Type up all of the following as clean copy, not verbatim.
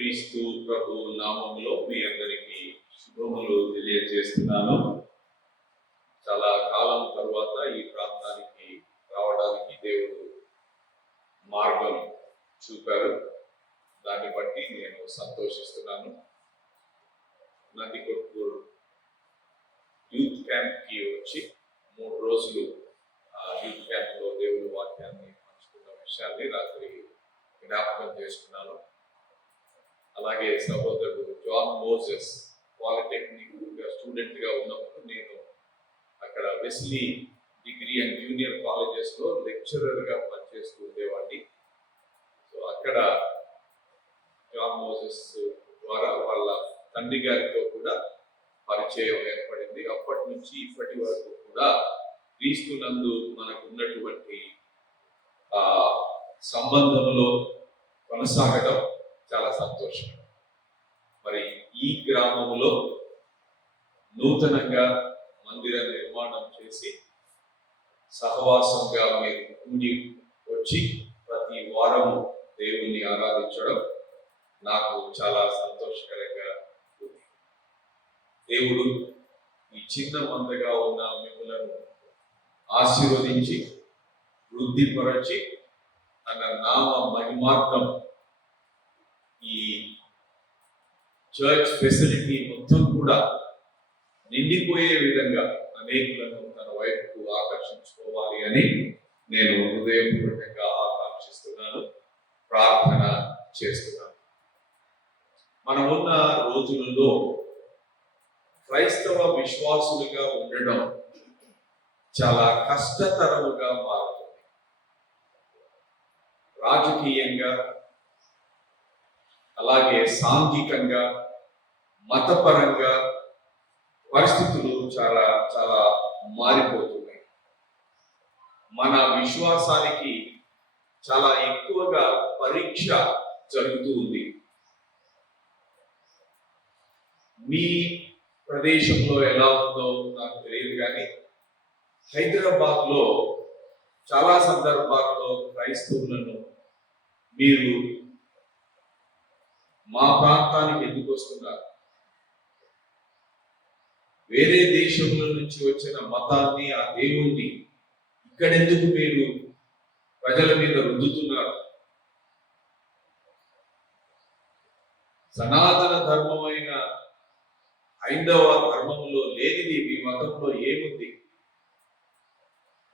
క్రీస్తు ప్రభు నామములో మీ అందరికీ శుభములు తెలియజేస్తున్నాను. చాలా కాలం తర్వాత ఈ ప్రాంతానికి రావడానికి దేవుడు మార్గం చూపారు. దాన్ని బట్టి నేను సంతోషిస్తున్నాను. నందికొట్కూరు యూత్ క్యాంప్కి వచ్చి 3 రోజులు యూత్ క్యాంప్లో దేవుడి వాక్యాన్ని పంచుకున్న విషయాన్ని రాత్రి జ్ఞాపకం చేసుకున్నాను. అలాగే సహోదరుడు జాన్ మోసెస్ పాలిటెక్నిక్ స్టూడెంట్గా ఉన్నప్పుడు నేను అక్కడ వెస్లీ డిగ్రీ అండ్ జూనియర్ కాలేజెస్లో లెక్చరర్గా పనిచేస్తూ ఉండేవాడిని. సో అక్కడ జాన్ మోసెస్ ద్వారా వాళ్ళ తండ్రి గారితో కూడా పరిచయం ఏర్పడింది. అప్పటి నుంచి ఇప్పటి వరకు కూడా క్రీస్తునందు మనకు ఉన్నటువంటి సంబంధంలో కొనసాగడం చాలా సంతోషం. మరి ఈ గ్రామంలో నూతనంగా మందిర నిర్మాణం చేసి సహవాసంగా మీరు కూడి వచ్చి ప్రతి వారము దేవుణ్ణి ఆరాధించడం నాకు చాలా సంతోషకరంగా ఉంది. దేవుడు ఈ చిన్న మందగా ఉన్న మిమ్మలను ఆశీర్వదించి వృద్ధిపరచి తన నామ మహిమార్థం ఈ చర్చ్ ఫెసిలిటీ మొత్తం కూడా నిండిపోయే విధంగా అనేకులను తన వైపుకు ఆకర్షించుకోవాలి అని నేను హృదయపూర్వకంగా ఆకాంక్షిస్తున్నాను, ప్రార్థన చేస్తున్నాను. మనమున్న రోజులలో క్రైస్తవ విశ్వాసులుగా ఉండడం చాలా కష్టతరముగా మారుతుంది. రాజకీయంగా, అలాగే సాంఘికంగా, మతపరంగా పరిస్థితులు చాలా చాలా మారిపోతున్నాయి. మన విశ్వాసానికి చాలా ఎక్కువగా పరీక్ష జరుగుతూ ఉంది. మీ ప్రదేశంలో ఎలా ఉందో నాకు తెలియదు, కానీ హైదరాబాద్లో చాలా సందర్భాల్లో క్రైస్తవులను మీరు మా ప్రాంతానికి ఎందుకు వస్తున్నారు, వేరే దేశంలో నుంచి వచ్చిన మతాన్ని, ఆ దేవుణ్ణి ఇక్కడెందుకు మీరు ప్రజల మీద రుద్దుతున్నారు, సనాతన ధర్మమైన హైందవ ధర్మంలో లేనిది మీ మతంలో ఏముంది?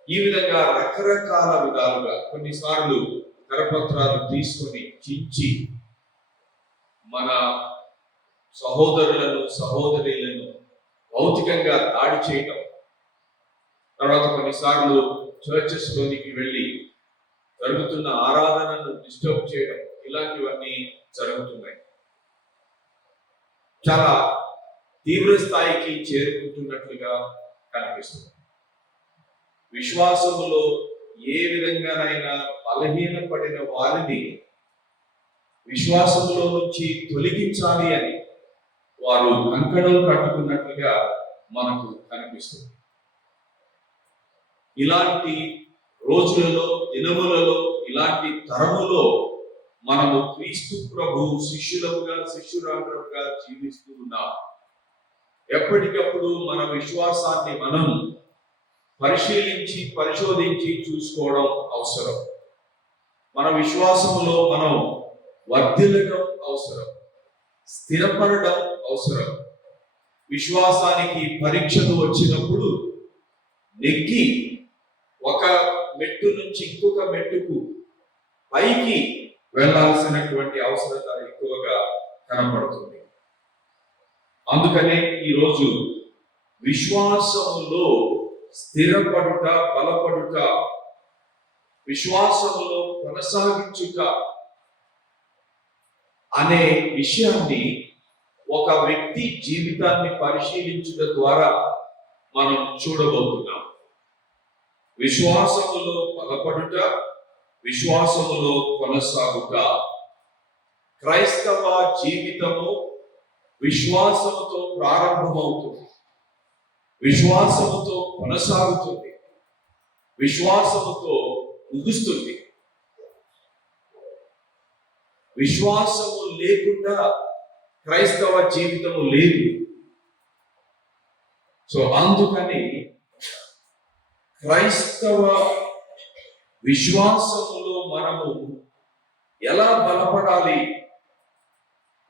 ఈ విధంగా రకరకాల విధాలుగా కొన్నిసార్లు కరపత్రాలు తీసుకొని చించి మన సహోదరులను సహోదరులను భౌతికంగా దాడి చేయటం, తర్వాత కొన్నిసార్లు చర్చెస్ లోనికి వెళ్ళి జరుగుతున్న ఆరాధనను డిస్టర్బ్ చేయడం, ఇలాంటివన్నీ జరుగుతున్నాయి. చాలా తీవ్ర స్థాయికి చేరుకుంటున్నట్లుగా కనిపిస్తుంది. విశ్వాసములో ఏ విధంగానైనా బలహీనపడిన వారిని విశ్వాసంలో నుంచి తొలగించాలి అని వారు కంకణం కట్టుకున్నట్లుగా మనకు కనిపిస్తుంది. ఇలాంటి రోజులలో, దినములలో, ఇలాంటి తరములో మనము క్రీస్తు ప్రభు శిష్యురాలుగా జీవిస్తూ ఉన్నాం. ఎప్పటికప్పుడు మన విశ్వాసాన్ని మనం పరిశోధించి చూసుకోవడం అవసరం. మన విశ్వాసములో మనం వర్ధిల్లడం అవసరం, స్థిరపడడం అవసరం. విశ్వాసానికి పరీక్షలు వచ్చినప్పుడు నెగ్గి ఒక మెట్టు నుంచి ఇంకొక మెట్టుకు పైకి వెళ్ళాల్సినటువంటి అవసరత ఎక్కువగా కనపడుతుంది. అందుకనే ఈరోజు విశ్వాసములో స్థిరపడుట, బలపడుట, విశ్వాసములో కొనసాగించుట అనే విషయాన్ని ఒక వ్యక్తి జీవితాన్ని పరిశీలించుట ద్వారా మనం చూడబోతున్నాం. విశ్వాసములో బలపడుట, విశ్వాసములో కొనసాగుట. క్రైస్తవ జీవితము విశ్వాసముతో ప్రారంభమవుతుంది, విశ్వాసముతో కొనసాగుతుంది, విశ్వాసముతో ముగుస్తుంది. విశ్వాసము లేకుండా క్రైస్తవ జీవితము లేదు. సో అందుకని క్రైస్తవ విశ్వాసములో మనము ఎలా బలపడాలి,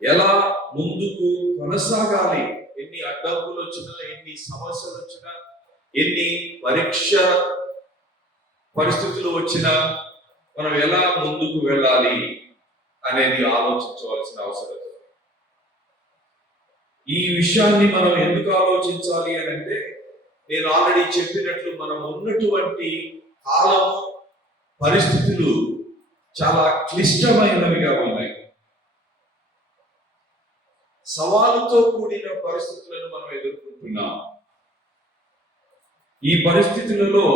ఎలా ముందుకు కొనసాగాలి, ఎన్ని అడ్డంకులు వచ్చినా, ఎన్ని సమస్యలు వచ్చినా, ఎన్ని పరీక్ష పరిస్థితులు వచ్చినా మనం ఎలా ముందుకు వెళ్ళాలి అనేది ఆలోచించవలసిన అవసరం. ఈ విషయాన్ని మనం ఎందుకు ఆలోచించాలి అని అంటే, నేను ఆల్రెడీ చెప్పినట్లు మనం ఉన్నటువంటి కాలము పరిస్థితులు చాలా క్లిష్టమైనవిగా ఉన్నాయి. సవాలుతో కూడిన పరిస్థితులను మనం ఎదుర్కొంటున్నాం. ఈ పరిస్థితులలో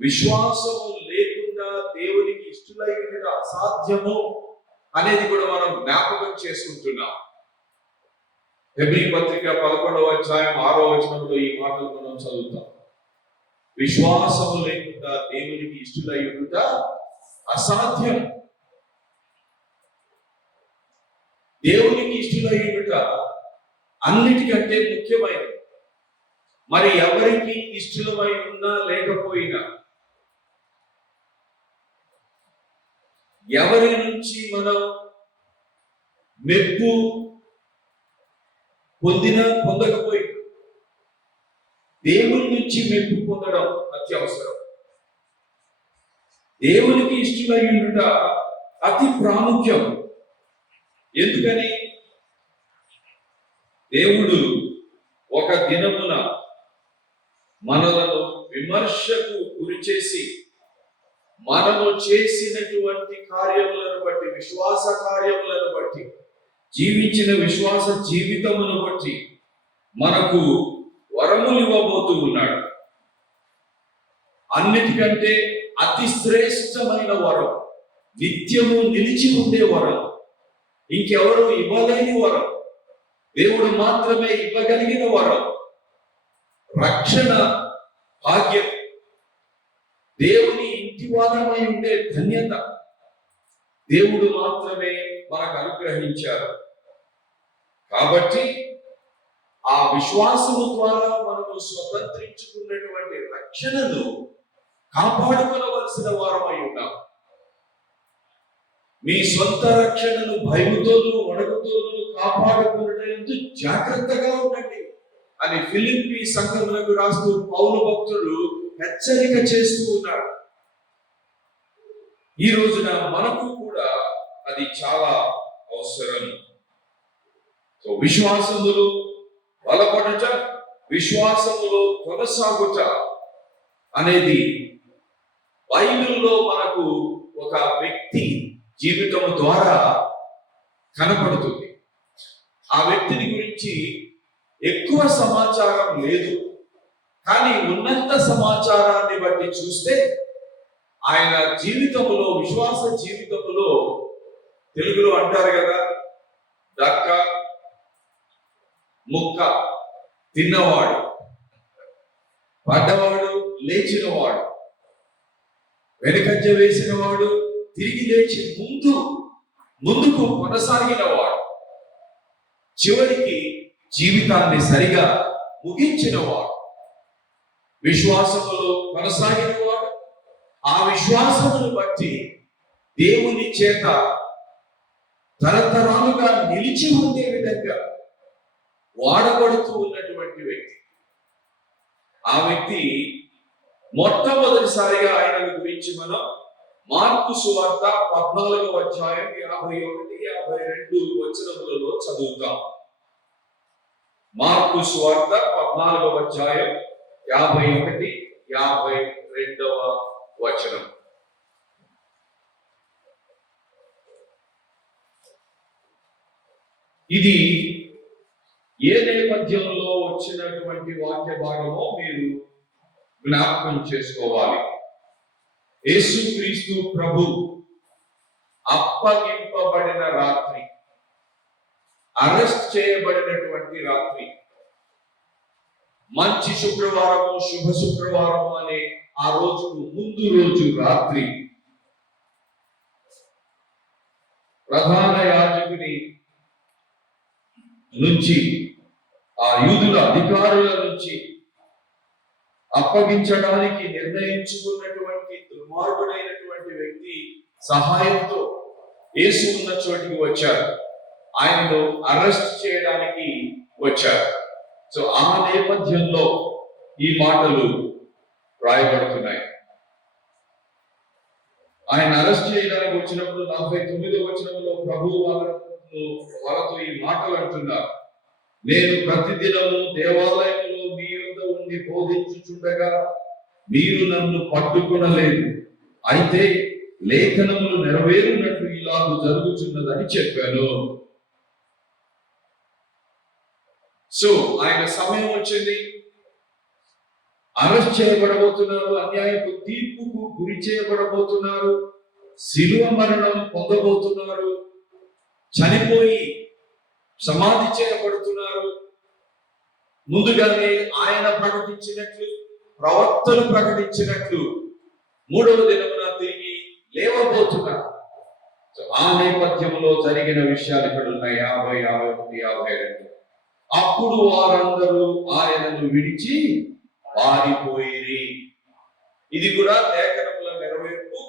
విశ్వాసము లేకుండా దేవునికి ఇష్టలై ఉండడం అసాధ్యము అనేది కూడా మనం జ్ఞాపకం చేసుకుంటున్నాం. హెబ్రీ పత్రిక 11వ అధ్యాయం 6వ వచనంలో ఈ మాటలు మనం చదువుతాం. విశ్వాసము లేకుండా దేవునికి ఇష్టలై ఉండడం అసాధ్యం. దేవునికి ఇష్టలై ఉండడం అన్నిటికంటే ముఖ్యమైనది. మరి ఎవరికి ఇష్టమై ఉన్నా లేకపోయినా, ఎవరి నుంచి మనం మెప్పు పొందకపోయినా దేవుని నుంచి మెప్పు పొందడం అత్యవసరం. దేవునికి ఇష్టమై ఉండుట అతి ప్రాముఖ్యం. ఎందుకని? దేవుడు ఒక దినమున మనలను విమర్శకు గురి చేసి, మనము చేసినటువంటి కార్యములను బట్టి, విశ్వాస కార్యములను బట్టి, జీవించిన విశ్వాస జీవితమును బట్టి మనకు వరములు ఇవ్వబోతూ ఉన్నాడు. అన్నిటికంటే అతి శ్రేష్టమైన వరం, నిత్యము నిలిచి ఉండే వరం, ఇంకెవరు ఇవ్వలేని వరం, దేవుడు మాత్రమే ఇవ్వగలిగిన వరం, రక్షణ భాగ్యం, దేవుని ఇంటివారమై ఉండే ధన్యత దేవుడు మాత్రమే మనకు అనుగ్రహించారు. కాబట్టి ఆ విశ్వాసము ద్వారా మనము స్వతంత్రించుకున్నటువంటి రక్షణను కాపాడుకోవలసిన వారమై ఉన్నాం. మీ సొంత రక్షణను భయముతోనూ వణుకుతోనూ కాపాడుకునేందుకు జాగ్రత్తగా ఉండండి అని ఫిలిప్పీ సంఘములకు రాస్తూ పౌలు భక్తుడు హెచ్చరిక చేస్తూ ఉన్నాడు. ఈ రోజున మనకు కూడా అది చాలా అవసరం. సో విశ్వాసములో బలపడుట, విశ్వాసములో కొనసాగుట అనేది బైబిల్లో మనకు ఒక వ్యక్తి జీవితం ద్వారా కనపడుతుంది. ఆ వ్యక్తిని గురించి ఎక్కువ సమాచారం లేదు, కానీ ఉన్నంత సమాచారాన్ని బట్టి చూస్తే ఆయన జీవితంలో, విశ్వాస జీవితంలో, తెలుగులో అంటారు కదా, దక్క ముక్క తిన్నవాడు, పడ్డవాడు లేచినవాడు, వెనకంజ వేసిన వాడు తిరిగి లేచి ముందుకు కొనసాగిన వాడు, చివరికి జీవితాన్ని సరిగా ముగించిన వాడు, విశ్వాసములో కొనసాగిన వాడు, ఆ విశ్వాసమును బట్టి దేవుని చేత తరతరాలుగా నిలిచి ఉండే విధంగా వాడబడుతూ ఉన్నటువంటి వ్యక్తి. ఆ వ్యక్తి మొట్టమొదటిసారిగా ఆయన గురించి మనం మార్కు సువార్త 14వ అధ్యాయం 51-52 వచనములలో చదువుతాం. మార్కు సువార్త 14వ అధ్యాయం 51-52 వచనం. ఇది ఏ నేపథ్యంలో వచ్చినటువంటి వాక్య భాగమో మీరు జ్ఞాపకం చేసుకోవాలి. యేసుక్రీస్తు ప్రభు అప్పగింపబడిన రాత్రి, అరెస్ట్ చేయబడినటువంటి రాత్రి, మంచి శుక్రవారము, శుభ శుక్రవారము అనే ఆ రోజుకు ముందు రోజు రాత్రి ప్రధాన యాజకుని నుంచి, ఆ యూదుల అధికారుల నుంచి అప్పగించడానికి నిర్ణయించుకున్నటువంటి దుర్మార్గుడైనటువంటి వ్యక్తి సహాయంతో యేసు ఉన్న చోటికి వచ్చారు. ఆయనను అరెస్ట్ చేయడానికి వచ్చారు. సో ఆ నేపథ్యంలో ఈ మాటలు రాయబడుతున్నాయి. ఆయన అరెస్ట్ చేయడానికి వచ్చినప్పుడు 49వ వచనంలో ప్రభువు వాళ్ళతో ఈ మాటలు అంటున్నారు. నేను ప్రతిదినము దేవాలయంలో మీ యొద్ద ఉండి బోధించుచుండగా మీరు నన్ను పట్టుకొనలేదు, అయితే లేఖనములు నెరవేరునట్లు ఇలాగ జరుగుతున్నదని చెప్పాను. సో ఆయన సమయం వచ్చింది, అరెస్ట్ చేయబడబోతున్నారు, అన్యాయపు తీర్పుకు గురి చేయబడబోతున్నారు, శిలువ మరణం పొందబోతున్నారు, చనిపోయి సమాధి చేయబడుతున్నారు. ముందుగానే ఆయన ప్రకటించినట్లు, ప్రవక్తలు ప్రకటించినట్లు 3వ దినమున తిరిగి లేవబోతున్నారు. ఆ నేపథ్యంలో జరిగిన విషయాలు ఇక్కడ ఉన్నాయి. 50, 51, 52. అప్పుడు వారందరూ ఆయనను విడిచి పారిపోయిరి. ఇది కూడా లేఖనముల నెరవేర్పు,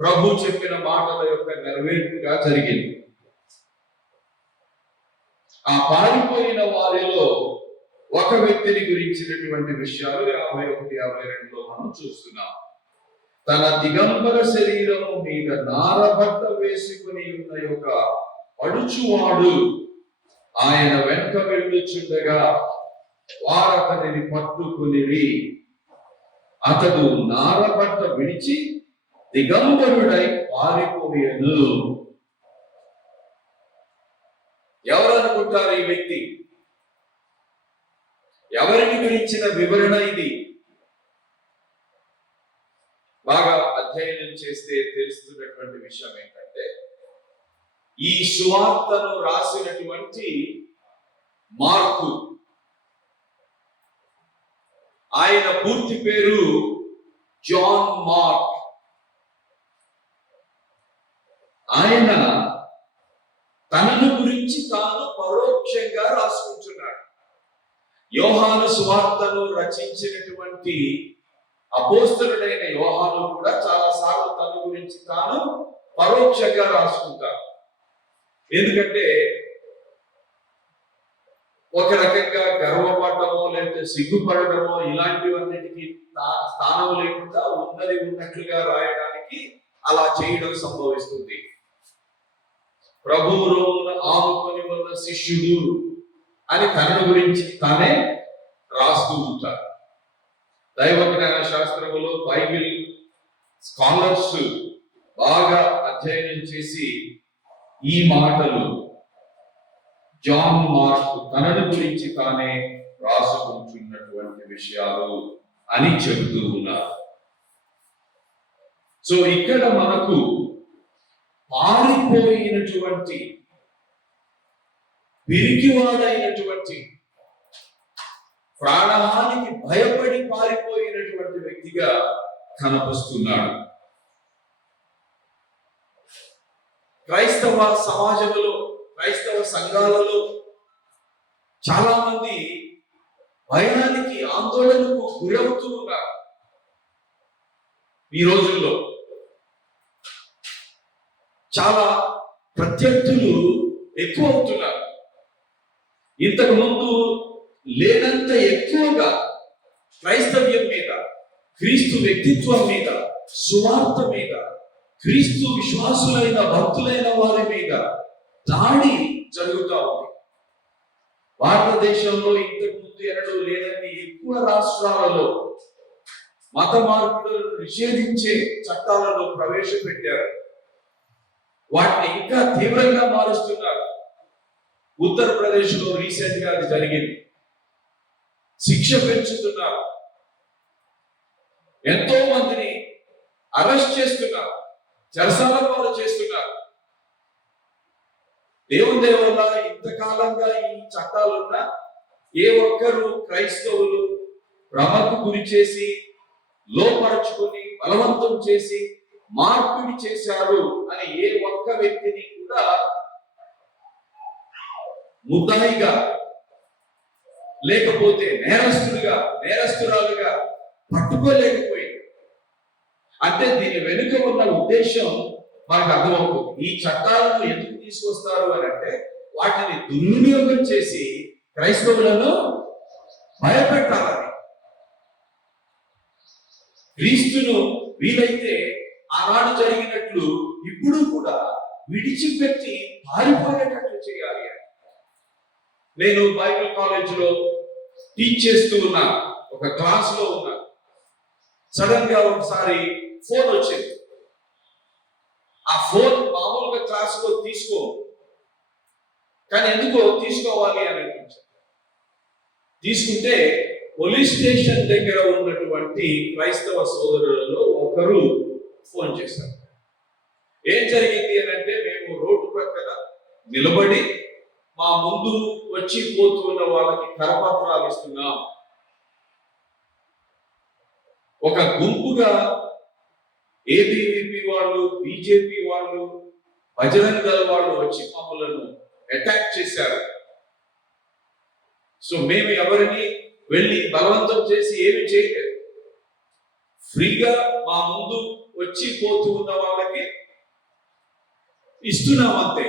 ప్రభు చెప్పిన మాటల యొక్క నెరవేర్పుగా జరిగింది. ఆ పారిపోయిన వారిలో ఒక వ్యక్తిని గురించినటువంటి విషయాలు 51, 52లో మనం చూస్తున్నాం. తన దిగంబర శరీరము మీద నారబట్ట వేసుకుని ఉన్న యొక్క పడుచువాడు ఆయన వెంట వెళ్ళుచుండగా వారతనిని పట్టుకునిరి. అతడు నారబట్ట విడిచి దిగంబరుడై పారిపోయాను. ఎవరనుకుంటారు ఈ వ్యక్తి? ఎవరిని గురించిన వివరణ ఇది? బాగా అధ్యయనం చేస్తే తెలుస్తున్నటువంటి విషయం ఏంటంటే, ఈ సువార్తను రాసినటువంటి మార్కు, ఆయన పూర్తి పేరు జాన్ మార్క్. ఆయన తనను గురించి తాను పరోక్షంగా రాసుకుంటున్నాడు. యోహాను సువార్తను రచించినటువంటి అపోస్తలుడైన యోహాను కూడా చాలా సార్లు తన గురించి తాను పరోక్షంగా రాసుకుంటాడు. ఎందుకంటే ఒక రకంగా గర్వపడటమో లేకపోతే సిగ్గుపడటమో ఇలాంటివన్నిటికీ స్థానం లేకుండా ఉన్నది ఉన్నట్లుగా రాయడానికి అలా చేయడం సంభవిస్తుంది. ప్రభువును ఆనుకొని ఉన్న శిష్యుడు అని తన గురించి తానే రాస్తూ ఉంటారు. దైవజ్ఞాన శాస్త్రములో బైబిల్ స్కాలర్స్ బాగా అధ్యయనం చేసి ఈ మాటలు జాన్ మార్క్ తనను గురించి తానే రాసుకుంటున్నటువంటి విషయాలు అని చెబుతూ ఉన్నారు. సో ఇక్కడ మనకు పారిపోయినటువంటి, పిరికివాడైనటువంటి, ప్రాణహానికి భయపడి పారిపోయినటువంటి వ్యక్తిగా కనపస్తున్నాడు. క్రైస్తవ సమాజంలో, క్రైస్తవ సంఘాలలో చాలా మంది భయానికి, ఆందోళనకు గురవుతూ ఉన్నారు. ఈ రోజుల్లో చాలా ప్రత్యర్థులు ఎక్కువ అవుతున్నారు. ఇంతకు ముందు లేనంత ఎక్కువగా క్రైస్తవ్యం మీద, క్రీస్తు వ్యక్తిత్వం మీద, సువార్త మీద, క్రీస్తు విశ్వాసులైన భక్తులైన వారి మీద దాడి జరుగుతూ ఉంది. భారతదేశంలో ఇంతకు ముందు ఎన్నడూ లేనన్ని ఎక్కువ రాష్ట్రాలలో మత మార్పులను నిషేధించే చట్టాలను ప్రవేశపెట్టారు. వాటిని ఇంకా తీవ్రంగా మారుస్తున్నారు. ఉత్తరప్రదేశ్ లో రీసెంట్ గా అది జరిగింది. శిక్ష పెంచుతున్నారు, ఎంతో మందిని అరెస్ట్ చేస్తున్నారు, చెరసాల పాలు చేస్తున్నారు. దేవుని దయ వల్ల ఇంతకాలంగా ఈ చట్టాలున్నా ఏ ఒక్కరు క్రైస్తవులు భ్రమకు గురి చేసి, లోపరచుకొని, బలవంతం చేసి మార్పిడి చేశారు అని ఏ ఒక్క వ్యక్తిని కూడా ముద్దాయిగా లేకపోతే నేరస్తురాలుగా పట్టుకోలేకపోయింది. అంటే దీని వెనుక ఉన్న ఉద్దేశం మనకు అర్థమవుతుంది. ఈ చట్టాలను ఎందుకు తీసుకొస్తారు అని అంటే వాటిని దుర్వినియోగం చేసి క్రైస్తవులను భయపెట్టాలని. క్రీస్తును వీలైతే ఆనాడు జరిగినట్లు ఇప్పుడు కూడా విడిచిపెట్టి పారిపోయేటట్లు చేయాలి అని. నేను బైబిల్ కాలేజీలో టీచ్ చేస్తూ ఉన్నా, ఒక క్లాస్ లో ఉన్నా. సడన్ గా ఒకసారి ఫోన్ వచ్చింది. ఆ ఫోన్ మామూలుగా క్లాస్ లో తీసుకో, కానీ ఎందుకో తీసుకోవాలి అని అనిపించింది. తీసుకుంటే పోలీస్ స్టేషన్ దగ్గర ఉన్నటువంటి క్రైస్తవ సోదరులలో ఒకరు ఫోన్ చేశారు. ఏం జరిగింది అని అంటే, మేము రోడ్డు ప్రక్కన నిలబడి మా ముందు వచ్చి పోతున్న వాళ్ళకి కరపత్రాలు ఇస్తున్నాం. ఒక గుంపుగా ఏబీవీపీ వాళ్ళు, బీజేపీ వాళ్ళు, బజరంగ దళ వాళ్ళు వచ్చి మమ్మలను అటాక్ చేశారు. సో మేము ఎవరిని వెళ్ళి బలవంతం చేసి ఏమి చేయలేదు. ఫ్రీగా మా ముందు వచ్చి పోతూ ఉన్న వాళ్ళకి ఇస్తున్నాం అంతే.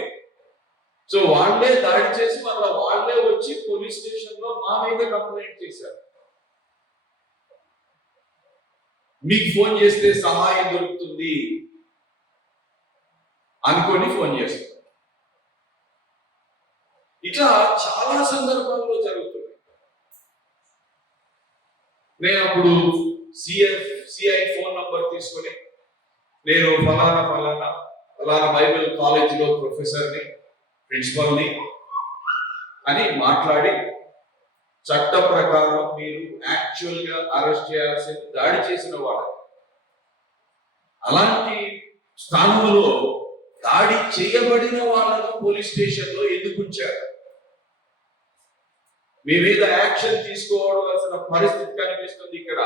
సో వాళ్ళే దాడి చేసి మళ్ళీ వాళ్ళే వచ్చి పోలీస్ స్టేషన్ లో మా మీద కంప్లైంట్ చేశారు. మీకు ఫోన్ చేస్తే సహాయం దొరుకుతుంది అనుకొని ఫోన్ చేస్తారు. ఇట్లా చాలా సందర్భాల్లో జరుగుతుంది. నేను అప్పుడు సిఐ ఫోన్ నంబర్ తీసుకొని, నేను ఫలానా బైబిల్ కాలేజీలో ప్రొఫెసర్ని, ప్రిన్సిపల్ని అని మాట్లాడి, చట్ట ప్రకారం మీరు యాక్చువల్ గా అరెస్ట్ చేయాల్సింది దాడి చేసిన వాడు. అలాంటి స్థానంలో దాడి చేయబడిన వాళ్ళను పోలీస్ స్టేషన్ లో ఎందుకు ఉంచారు? మీ మీద యాక్షన్ తీసుకోవాల్సిన పరిస్థితి కనిపిస్తుంది ఇక్కడ.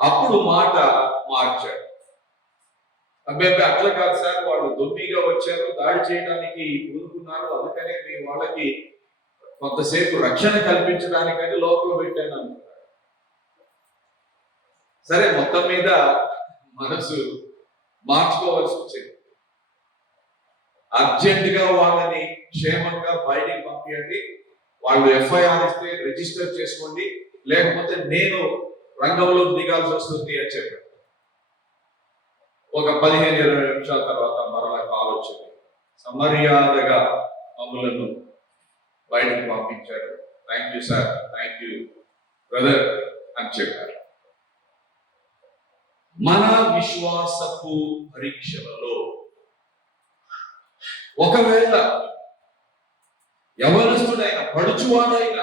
అప్పుడు మాట మార్చాడు. అబ్బాయి అట్లా కాదు సార్, వాళ్ళు దొమ్మిగా వచ్చారు, దాడి చేయడానికి ఊరుకున్నారు, అందుకనే మీ వాళ్ళకి కొంతసేపు రక్షణ కల్పించడానికని లోపల పెట్టాను అనుకున్నాడు. సరే, మొత్తం మీద మనసు మార్చుకోవాల్సి వచ్చింది. అర్జెంట్ గా వాళ్ళని క్షేమంగా బయటికి పంపించండి, వాళ్ళు ఎఫ్ఐఆర్ ఇస్తే రిజిస్టర్ చేసుకోండి, లేకపోతే నేను రంగంలోకి దిగాల్సి వస్తుంది అని చెప్పారు. ఒక 15-20 నిమిషాల తర్వాత మరలా కాల్ వచ్చింది. సమర్యాదగా మమ్మలను బయటకు పంపించాడు. Thank you sir, thank you brother అని చెప్పారు. మన విశ్వాసపు పరీక్షలలో ఒకవేళ యవనస్తుడైన పడుచువాడైన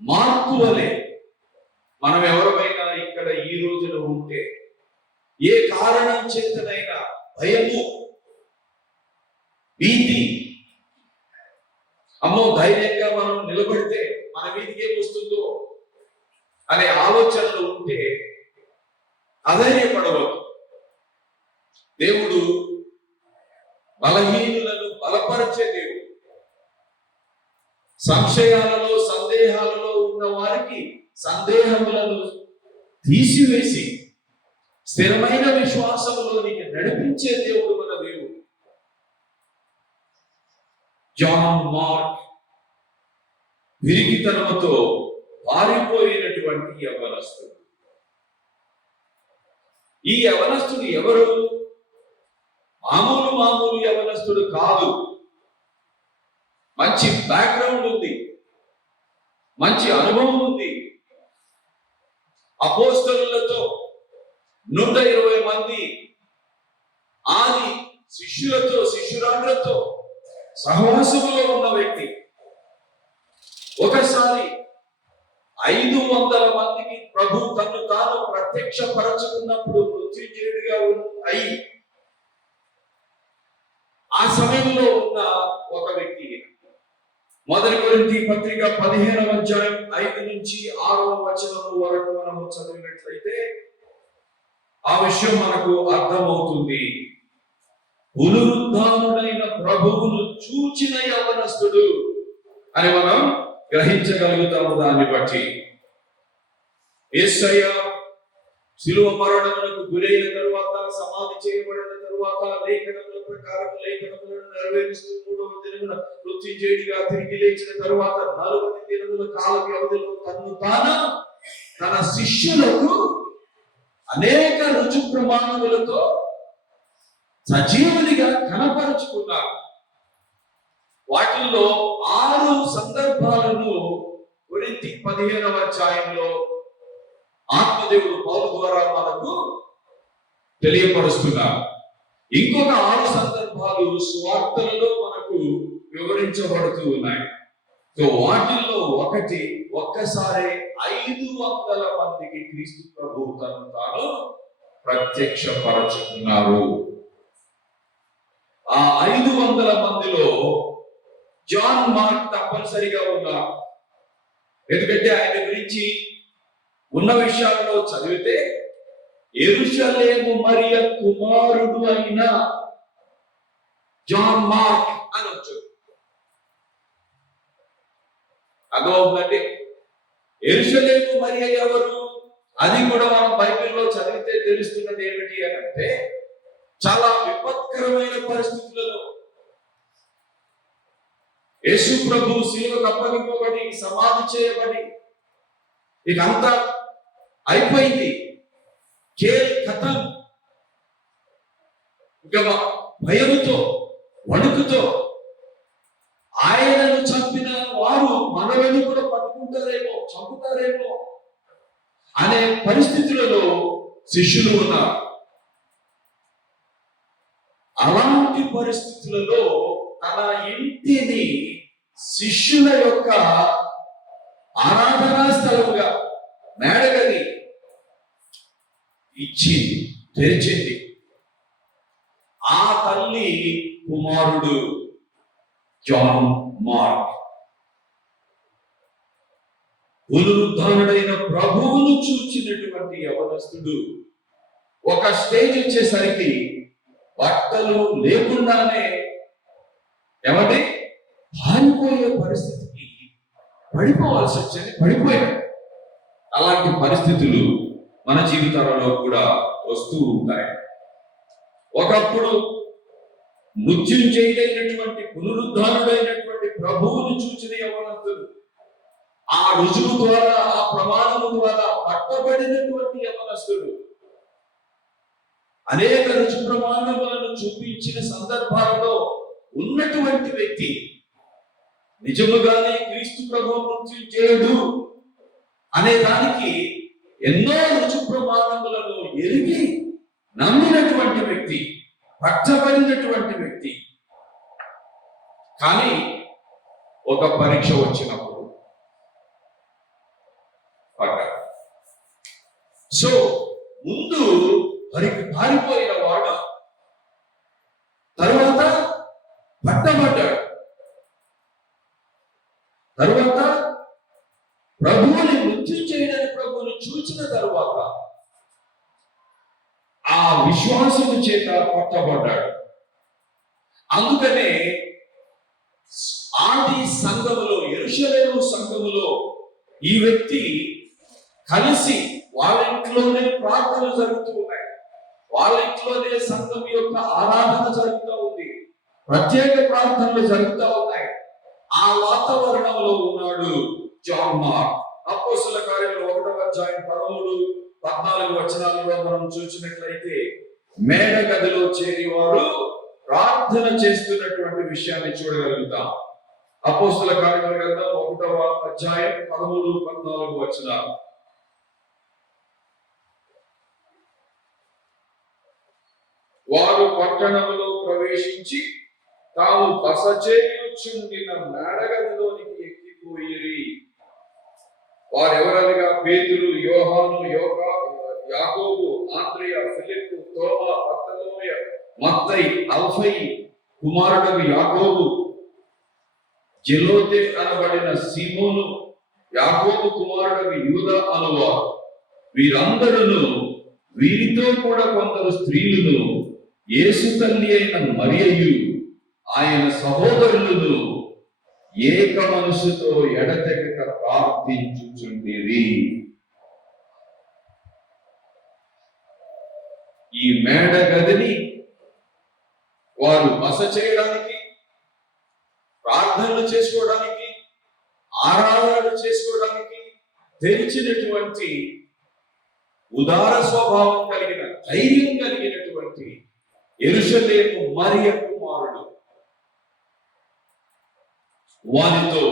మార్పు వలె మనం ఎవరైనా ఇక్కడ ఈ రోజున ఉంటే, ఏ కారణం చేతనైనా భయము, భీతి, అమ్మో ధైర్యంగా మనం నిలబడితే మన మీదికి ఏమొస్తుందో అనే ఆలోచనలు ఉంటే అధైర్యపడవద్దు. దేవుడు బలహీనులను బలపరిచే దేవుడు. సంశయాలలో సందేహాలలో ఉన్న వారికి సందేహములను తీసివేసి స్థిరమైన విశ్వాసంలోనికి నడిపించే దేవుడు మన దేవుడు. జాన్ మార్క్ విరిగితనముతో పారిపోయినటువంటి యవనస్తుడు. ఈ యవనస్తుడు ఎవరు? మామూలు యవనస్తుడు కాదు. మంచి బ్యాక్గ్రౌండ్ ఉంది, మంచి అనుభవం ఉంది. అపోస్తలులతో 120 మంది ఆది శిష్యులతో, శిష్యురాండ్రతో సహవాసములో ఉన్న వ్యక్తి. ఒకసారి 500 మందికి ప్రభు తను తాను ప్రత్యక్షపరచుకున్నప్పుడు మృత్యుంజయుడిగా అయి ఆ సమయంలో ఉన్న ఒక వ్యక్తి. మొదటి కొరింథీ పత్రిక 15వ అధ్యాయం 5 నుంచి 6వ వచనం వరకు మనము చదివినట్లయితే ఆ విషయం మనకు అర్థమవుతుంది. పునరుద్ధానుడైన ప్రభువును చూచిన యవనస్తుడు అని మనం గ్రహించగలుగుతాము. దాన్ని బట్టి యేసయ్య శిలువ మరణమునకు గురైన తరువాత, సమాధి చేయబడిన తరువాత, లేఖనముల ప్రకారం లేఖనములను నెరవేరుస్తూ 3వ దినమున మృత్యుంజయుడిగా తిరిగి లేచిన తరువాత 40 దినముల కాల వ్యవధిలో తన్ను తాను తన శిష్యులకు అనేక రుజు ప్రమాణములతో సజీవునిగా కనపరుచుకున్నారు. వాటిల్లో 6 సందర్భాలను కొరింథీ 15వ అధ్యాయంలో ఆత్మదేవుడు పౌలు ద్వారా మనకు తెలియపరుస్తున్నారు. ఇంకొక 6 సందర్భాలు సువార్తలలో మనకు వివరించబడుతూ ఉన్నాయి. సో వాటిల్లో ఒకటి, ఒక్కసారి 500 మందికి క్రీస్తు ప్రభు తను తాను ప్రత్యక్షపరచుకున్నారు. ఆ 500 మందిలో జాన్ మార్క్ తప్పనిసరిగా ఉన్నారు. ఎందుకంటే ఆయన గురించి ఉన్న విషయాల్లో చదివితే యెరూషలేము మరియ కుమారుడు అయిన జాన్ మార్క్ అని వచ్చాడు. అర్థమవుతుందండి? యెరూషలేము మరియ ఎవరు? అది కూడా మనం బైబిల్లో చదివితే తెలుస్తున్నది ఏమిటి అని అంటే, చాలా విపత్కరమైన పరిస్థితులలో యేసు ప్రభు శిలువకు అప్పగింపబడి సమాధి చేయబడి ఇక అంతా అయిపోయింది, కథం. ఇక భయముతో వణుకుతో ఆయనను చంపిన వారు మనలను కూడా పట్టుకుంటారేమో, చంపుతారేమో అనే పరిస్థితులలో శిష్యులు ఉన్నారు. అలాంటి పరిస్థితులలో తన ఇంటిని శిష్యుల యొక్క ఆరాధనా స్థలముగా మేడగది ఇచ్చింది, తెరిచింది. ఆ తల్లి కుమారుడు జాన్ మార్క్. పునరుద్ధానుడైన ప్రభువును చూచినటువంటి యవనస్తుడు ఒక స్టేజ్ వచ్చేసరికి బట్టలు లేకుండానే ఏమంటే పారిపోయే పరిస్థితికి పడిపోవాల్సి వచ్చింది, పడిపోయాడు. అలాంటి పరిస్థితులు మన జీవితాలలో కూడా వస్తూ ఉంటాయి. ఒకప్పుడు మృత్యుంజయుడైనటువంటి పునరుద్ధానుడైనటువంటి ప్రభువును చూచిన యవనస్తుడు, ఆ రుజువు ద్వారా, ఆ ప్రమాణము ద్వారా పట్టబడినటువంటి యవనస్తుడు అనేక రుజు ప్రమాణములను చూపించిన సందర్భాలలో ఉన్నటువంటి వ్యక్తి, నిజముగానే క్రీస్తు ప్రభు మృత్యుంజయుడు అనే దానికి ఎన్నో రుజు ప్రమాణములను ఎరిగి నమ్మినటువంటి వ్యక్తి, పట్టబడినటువంటి వ్యక్తి. కానీ ఒక పరీక్ష వచ్చినప్పుడు పడ్డాడు. సో ముందు పారిపోయిన వాడు తరువాత పట్టబడ్డాడు. తరువాత ప్రభువుని మృత్యు చేయడానికి ప్రభువుని చూచిన తరువాత ఆ విశ్వాసము చేత పట్టబడ్డాడు. అందుకనే ఆది సంఘములో, యెరూషలేము సంఘములో ఈ వ్యక్తి కలిసి వాళ్ళ ఇంట్లోనే ప్రార్థనలు జరుగుతూ ఉన్నాయి, వాళ్ళ ఇంట్లోనే సంఘం యొక్క ఆరాధన జరుగుతూ ఉంది, ప్రత్యేక ప్రార్థనలు జరుగుతూ ఉన్నాయి. ఆ వాతావరణంలో ఉన్నాడు జాన్ మార్క్. అపోస్తలుల కార్యములు 1వ అధ్యాయం 13-14 వచనాలలో మనం చూసినట్లయితే మేడ గదిలో చేరి వారు ప్రార్థన చేస్తున్నటువంటి విషయాన్ని చూడగలుగుతాం. అపోస్తలుల కార్యముల గ్రంథం 1వ అధ్యాయం 13-14 వచనాలు. వారు పట్టణములో ప్రవేశించి తాము బస చేయుచుండిన మేడగదిలోనికి ఎక్కిపోయిరి. వారెవరనగా పేతురు, యోహాను, యాకోబు, ఆంద్రెయ, ఫిలిప్పు, తోమా, బర్తలోమయ, మత్తయి, అల్ఫయి కుమారుడు యాకోబు, జెలోతే అనబడిన సీమోను, యాకోబు కుమారుడు యూదా అనువారు, వీరందరూ వీరితో కూడా కొందరు స్త్రీలను, యేసు తల్లి అయిన మరియయు ఆయన సహోదరులను ఏక మనసుతో ఎడతెగక ప్రార్థించుచుండిరి. ఈ మేడ గదిని వారు బస చేయడానికి, ప్రార్థనలు చేసుకోవడానికి, ఆరాధనలు చేసుకోవడానికి తెరిచినటువంటి ఉదార స్వభావం కలిగిన, ధైర్యం కలిగినటువంటి యెరూషలేము మరియ కుమారుడు వారితో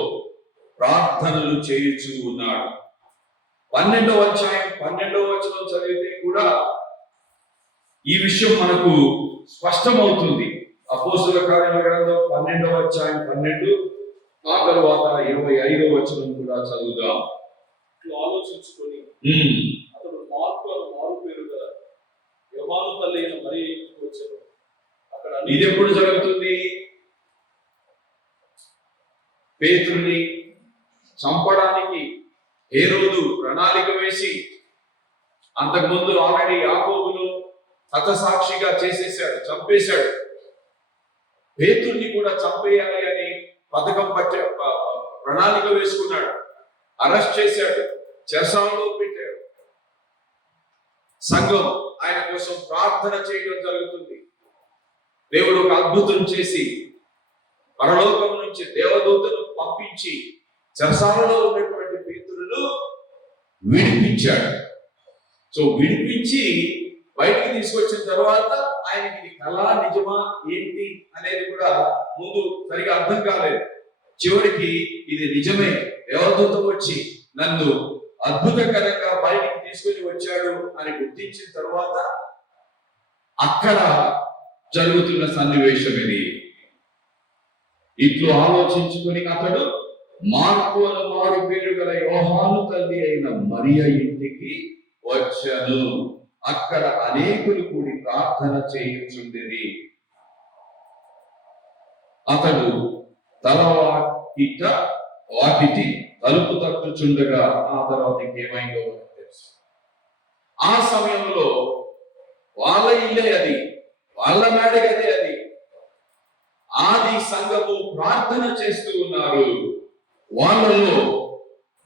ప్రార్థనలు చేయుచూ ఉన్నాడు. 12వ అధ్యాయం 12వ వచనం చదివితే కూడా ఈ విషయం మనకు స్పష్టమవుతుంది. అపోస్తలుల కార్యముల గ్రంథం 12వ అధ్యాయం 12, ఆ తరువాత 25వ వచనం కూడా చదువుదాం. ఆలోచించుకొని అతడు మార్కు అని మారు పేరు గల యోహాను తల్లి అయిన మరియ ఇంటికి వచ్చాడు. అక్కడ ఇది ఎప్పుడు జరుగుతుంది? పేతురుని చంపడానికి హేరోదు ప్రణాళిక వేసి అంతకుముందు ఆల్రెడీ యాకోబును హతసాక్షిగా చేసేసాడు, చంపేశాడు. పేతుర్ని కూడా చంపేయాలి అని పథకం ప్రణాళిక వేసుకున్నాడు. అరెస్ట్ చేశాడు, చెరసాలలో పెట్టాడు. సంఘం ఆయన కోసం ప్రార్థన చేయడం జరుగుతుంది. దేవుడు ఒక అద్భుతం చేసి పరలోకం నుంచి దేవదూతను పంపించి చెరసాలలో ఉన్నటువంటి పేతురును విడిపించాడు. సో విడిపించి బయటికి తీసుకొచ్చిన తర్వాత ఆయనకి ఇది కళ నిజమా ఏంటి అనేది కూడా ముందు సరిగా అర్థం కాలేదు. చివరికి ఇది నిజమే, దేవదూత వచ్చి నన్ను అద్భుతకరంగా బయటికి తీసుకొని వచ్చాడు అని గుర్తించిన తర్వాత అక్కడ జరుగుతున్న సన్నివేశం ఇది. ఇట్లు ఆలోచించుకుని అతడు మార్కు అను మారు పేరు గల యోహాను తల్లి అయిన మరియ ఇంటికి వచ్చాను. అక్కడ అనేకులు కూడి ప్రార్థన చేయుచుండిరి. అతడు వాకిటి తలుపు తట్టుచుండగా, ఆ తర్వాత ఇంకేమైందో తెలుసు. ఆ సమయంలో వాళ్ళ ఇల్లే అది, వాళ్ళ మేడగదే అది. ఆది సంఘము ప్రార్థన చేస్తూ ఉన్నారు. వాళ్ళలో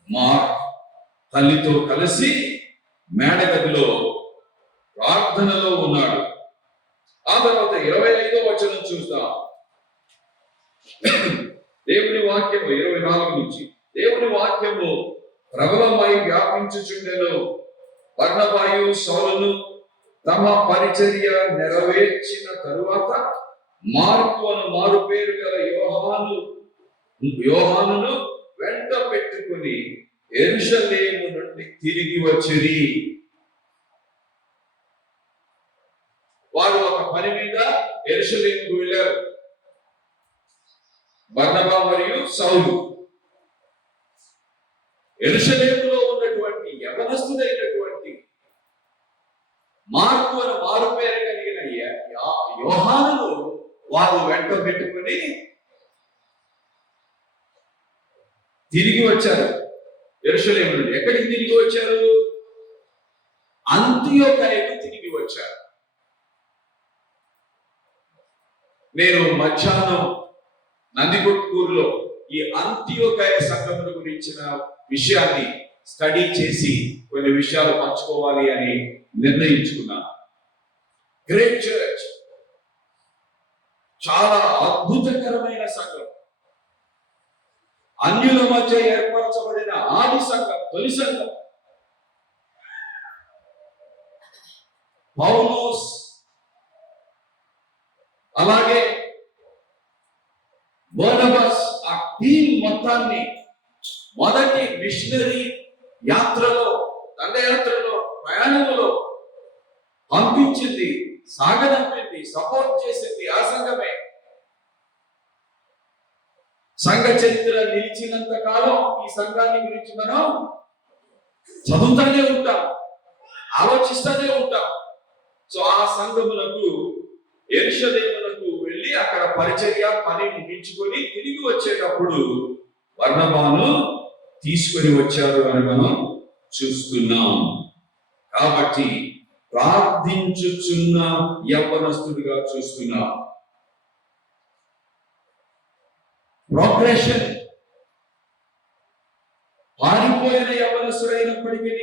మార్క్ తల్లితో కలిసి మేడగదిలో ప్రార్థనలో ఉన్నాడు. ఆ తర్వాత 25వ వచనం చూద్దాం. దేవుని వాక్యము 24 నుంచి, దేవుని వాక్యము ప్రబలమై వ్యాపించుచుండెను. బర్నబాయు సౌలును తమ పరిచర్య నెరవేర్చిన తరువాత మార్కు అను మారు పేరు గల యోహానును వెంట పెట్టుకుని యెరూషలేము నుండి తిరిగి వచ్చిరి. వారు ఒక పని మీద యెరూషలేముకు వెళ్ళారు. బర్నబా మరియు సౌలు యెరూషలేములో ఉన్నటువంటి యవనస్తుడైనటువంటి మార్కు అని మారు పేరు కలిగిన యోహానును వారు వెంట పెట్టుకుని తిరిగి వచ్చారు. యెరూషలేము నుండి ఎక్కడికి తిరిగి వచ్చారు? అంతియోకయకు తిరిగి వచ్చారు. నేను మధ్యాహ్నం నందికొట్కూరులో ఈ అంతియోకయ సంఘముల గురించిన విషయాన్ని స్టడీ చేసి కొన్ని విషయాలు పంచుకోవాలి అని నిర్ణయించుకున్నాను. గ్రేట్ చర్చ్, చాలా అద్భుతకరమైన సంఘం, అన్యుల మధ్య ఏర్పరచబడిన ఆది సంఘం, తొలి సంఘం. పౌలోస్ అలాగే బర్నబాస్ ఆ టీం మొత్తాన్ని మొదటి మిషనరీ యాత్రలో, దండయాత్రలో, ప్రయాణంలో పంపించింది, సాగనంపింది, సపోర్ట్ చేసింది ఆ సంఘమే. సంఘ చరిత్ర నిలిచినంత కాలం ఈ సంఘాన్ని గురించి మనం చదువుతానే ఉంటాం, ఆలోచిస్తూనే ఉంటాం. సో ఆ సంఘములకు యెరూషలేమునకు వెళ్ళి అక్కడ పరిచర్య పని ముగించుకొని తిరిగి వచ్చేటప్పుడు బర్నబాను తీసుకొని వచ్చారు అని మనం చూస్తున్నాం. కాబట్టి ప్రార్థించుచున్న యవ్వనస్తుడిగా చూస్తున్నాం. ప్రోగ్రెషన్. పారిపోయిన యవ్వనస్తుడైనప్పటికీ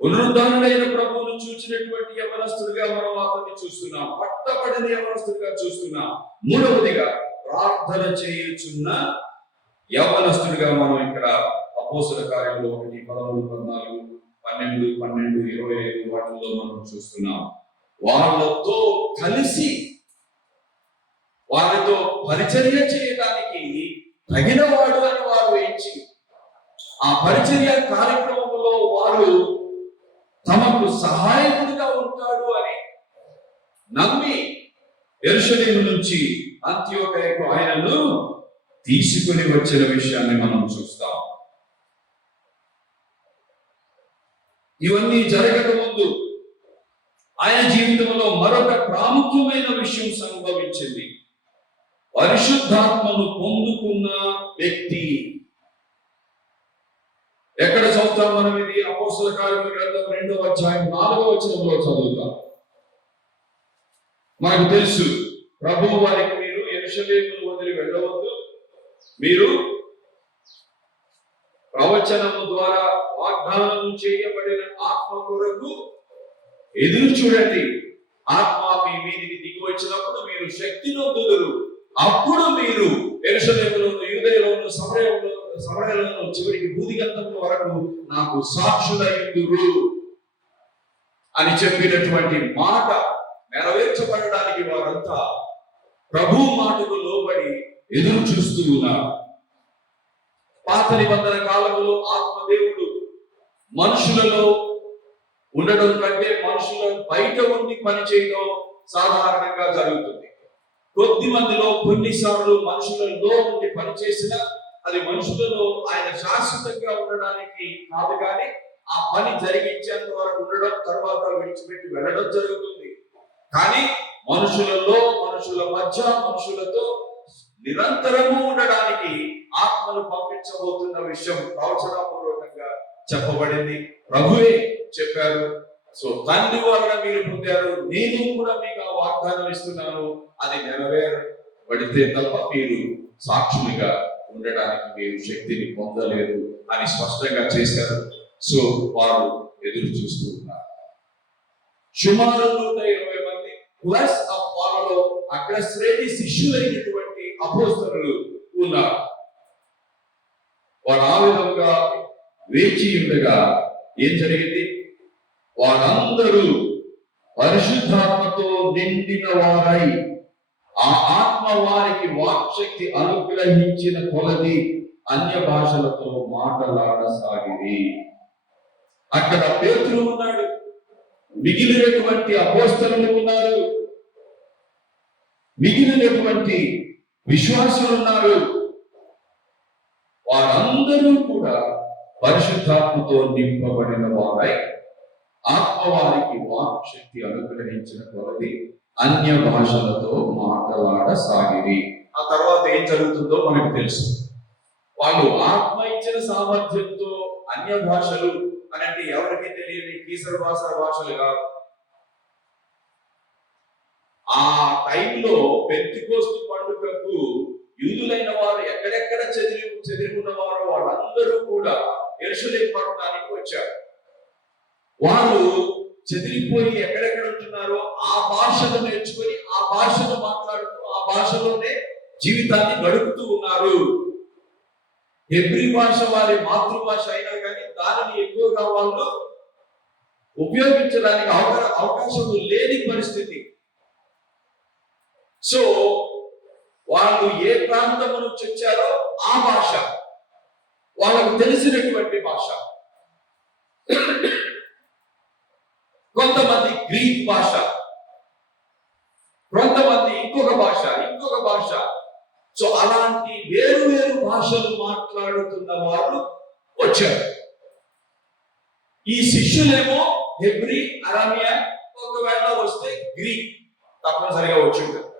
పునరుద్ధానుడైన ప్రభువును చూచినటువంటి యవ్వనస్తుడిగా మనం అతన్ని చూస్తున్నాం. పట్టబడిన యవ్వనస్తుడిగా చూస్తున్నాం. మూడవదిగా ప్రార్థన చేయుచున్న యవ్వనస్తుడిగా మనం ఇక్కడ అపోస్తల కార్యంలో 1, 13, 14, 12, 12, 25 వాటిల్లో మనం చూస్తున్నాం. వాళ్ళతో కలిసి వారితో పరిచర్య చేయడానికి తగినవాడు అని వారు ఎంచి ఆ పరిచర్య కార్యక్రమంలో వారు తమకు సహాయకుడిగా ఉంటాడు అని నమ్మి యెరూషలేము నుంచి అంతియోకయకు ఆయనను తీసుకుని వచ్చిన విషయాన్ని మనం చూస్తాం. ఇవన్నీ జరగక ముందు ఆయన జీవితంలో మరొక ప్రాముఖ్యమైన విషయం సంభవించింది. పరిశుద్ధాత్మను పొందుకున్న వ్యక్తి. ఎక్కడ చదువుతాం మనం ఇది? అపోస్తల కార్యముల గ్రంథం 2వ అధ్యాయం 4వ వచనంలో చదువుతాం. మనకు తెలుసు, ప్రభువు వారికి మీరు యెరూషలేమును వదిలి వెళ్ళవద్దు, మీరు ప్రవచనము ద్వారా వాగ్దానం చేయబడిన ఆత్మ కొరకు ఎదురు చూడండి. ఆత్మ మీ మీదికి దిగి వచ్చినప్పుడు మీరు శక్తి నొందుదురు. అప్పుడు మీరు యెరూషలేములోను, యూదయలోను, సమరయలోను, చివరికి భూదిగంతముల వరకు నాకు సాక్షులయ్యుందురు అని చెప్పినటువంటి మాట నెరవేర్చబడడానికి వారంతా ప్రభు మాటకు లోబడి ఎదురు చూస్తూ ఉన్నారు. పాత నిబంధన కాలంలో ఆత్మదేవుడు మనుషులలో ఉండడం కంటే మనుషుల బయట ఉండి పని చేయడం సాధారణంగా జరుగుతుంది. కొద్ది మందిలో కొన్నిసార్లు మనుషులలో ఉండి పనిచేసిన అది మనుషులలో ఆయన శాశ్వతంగా ఉండడానికి కాదు, కానీ ఆ పని జరిగించేంత వరకు ఉండడం, తర్వాత విడిచిపెట్టి వెళ్ళడం జరుగుతుంది. కానీ మనుషులలో, మనుషుల మధ్య, మనుషులతో నిరంతరము ఉండడానికి ఆత్మను పంపించబోతున్న విషయం ప్రవచనపూర్వకంగా చెప్పబడింది. ప్రభువే చెప్పారు. సో తండ్రి వలన మీరు పొందారు, నేను కూడా మీకు ఆ వాగ్దానం ఇస్తున్నాను, అది నెరవేరబడితే తప్ప మీరు సాక్షులుగా ఉండడానికి మీరు శక్తిని పొందలేరు అని స్పష్టంగా చేశారు. సో వారు ఎదురు చూస్తూ ఉన్నారు. సుమారు 120 మంది ప్లస్ వాళ్ళలో అగ్రశ్రేణి శిష్యులైనటువంటి అపోస్తలులు ఉన్నారు. వారు ఆ విధంగా వేచి ఉండగా ఏం జరిగింది? వారందరూ పరిశుద్ధాత్మతో నిండిన వారై ఆ ఆత్మ వారికి వాక్శక్తి అనుగ్రహించిన కొలది అన్య భాషలతో మాట్లాడసాగిరి. అక్కడ పేతురు ఉన్నాడు, మిగిలినటువంటి అపోస్తలులు ఉన్నారు, మిగిలినటువంటి విశ్వాసులు ఉన్నారు. వారందరూ కూడా పరిశుద్ధాత్మతో నింపబడిన వారై ఆత్మ వారికి వాక్శక్తి అనుగ్రహించిన కొలది అన్య భాషలతో మాట్లాడసాగిరి. ఆ తర్వాత ఏం జరుగుతుందో మనకు తెలుసు. వాళ్ళు ఆత్మ ఇచ్చిన సామర్థ్యంతో అన్య భాషలు అంటే ఎవరికి తెలియని కీసర భాషలు కాదు. ఆ టైంలో పెంతెకోస్తు పండుగకు యూదులైన వారు ఎక్కడెక్కడ చెదిరి ఉన్నవారో వాళ్ళందరూ కూడా యెరూషలేము పట్టణానికి వచ్చారు. వారు చెదిరిపోయి ఎక్కడెక్కడ ఉంటున్నారో ఆ భాషను నేర్చుకొని ఆ భాషను మాట్లాడుతూ ఆ భాషలోనే జీవితాన్ని గడుపుతూ ఉన్నారు. హెబ్రీ భాష వారి మాతృభాష అయినా కానీ దానిని ఎక్కువగా వాళ్ళు ఉపయోగించడానికి అవకాశం లేని పరిస్థితి. సో వాళ్ళు ఏ ప్రాంతం నుంచి వచ్చారో ఆ భాష వాళ్ళకు తెలిసినటువంటి భాష. కొంతమంది గ్రీక్ భాష, కొంతమంది ఇంకొక భాష. సో అలాంటి వేరు వేరు భాషలు మాట్లాడుతున్న వారు వచ్చారు. ఈ శిష్యులేమో హెబ్రీ, అరామియా, ఒకవేళ వస్తే గ్రీక్ తప్పనిసరిగా వచ్చి ఉంటారు.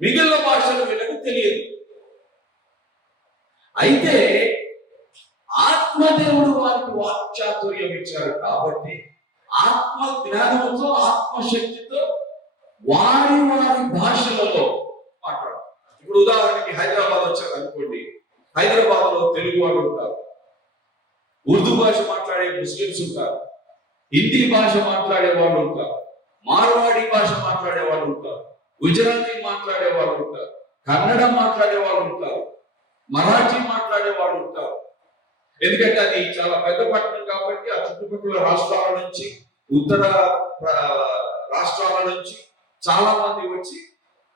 మిగిలిన భాషలు వీళ్ళకు తెలియదు. అయితే ఆత్మదేవుడు వారికి వాక్చాతుర్యం ఇచ్చారు కాబట్టి ఆత్మ జ్ఞానంతో ఆత్మశక్తితో వారి భాషలలో మాట్లాడు. ఇప్పుడు ఉదాహరణకి హైదరాబాద్ వచ్చారు అనుకోండి, హైదరాబాద్ లో తెలుగు వాళ్ళు ఉంటారు, ఉర్దూ భాష మాట్లాడే ముస్లిమ్స్ ఉంటారు, హిందీ భాష మాట్లాడే వాళ్ళు ఉంటారు, మార్వాడి భాష మాట్లాడే వాళ్ళు ఉంటారు, గుజరాతీ మాట్లాడే వాళ్ళు ఉంటారు, కన్నడ మాట్లాడే వాళ్ళు ఉంటారు, మరాఠీ మాట్లాడే వాళ్ళు ఉంటారు. ఎందుకంటే అది చాలా పెద్ద పట్టణం కాబట్టి ఆ చుట్టుపక్కల రాష్ట్రాల నుంచి, ఉత్తర రాష్ట్రాల నుంచి చాలా మంది వచ్చి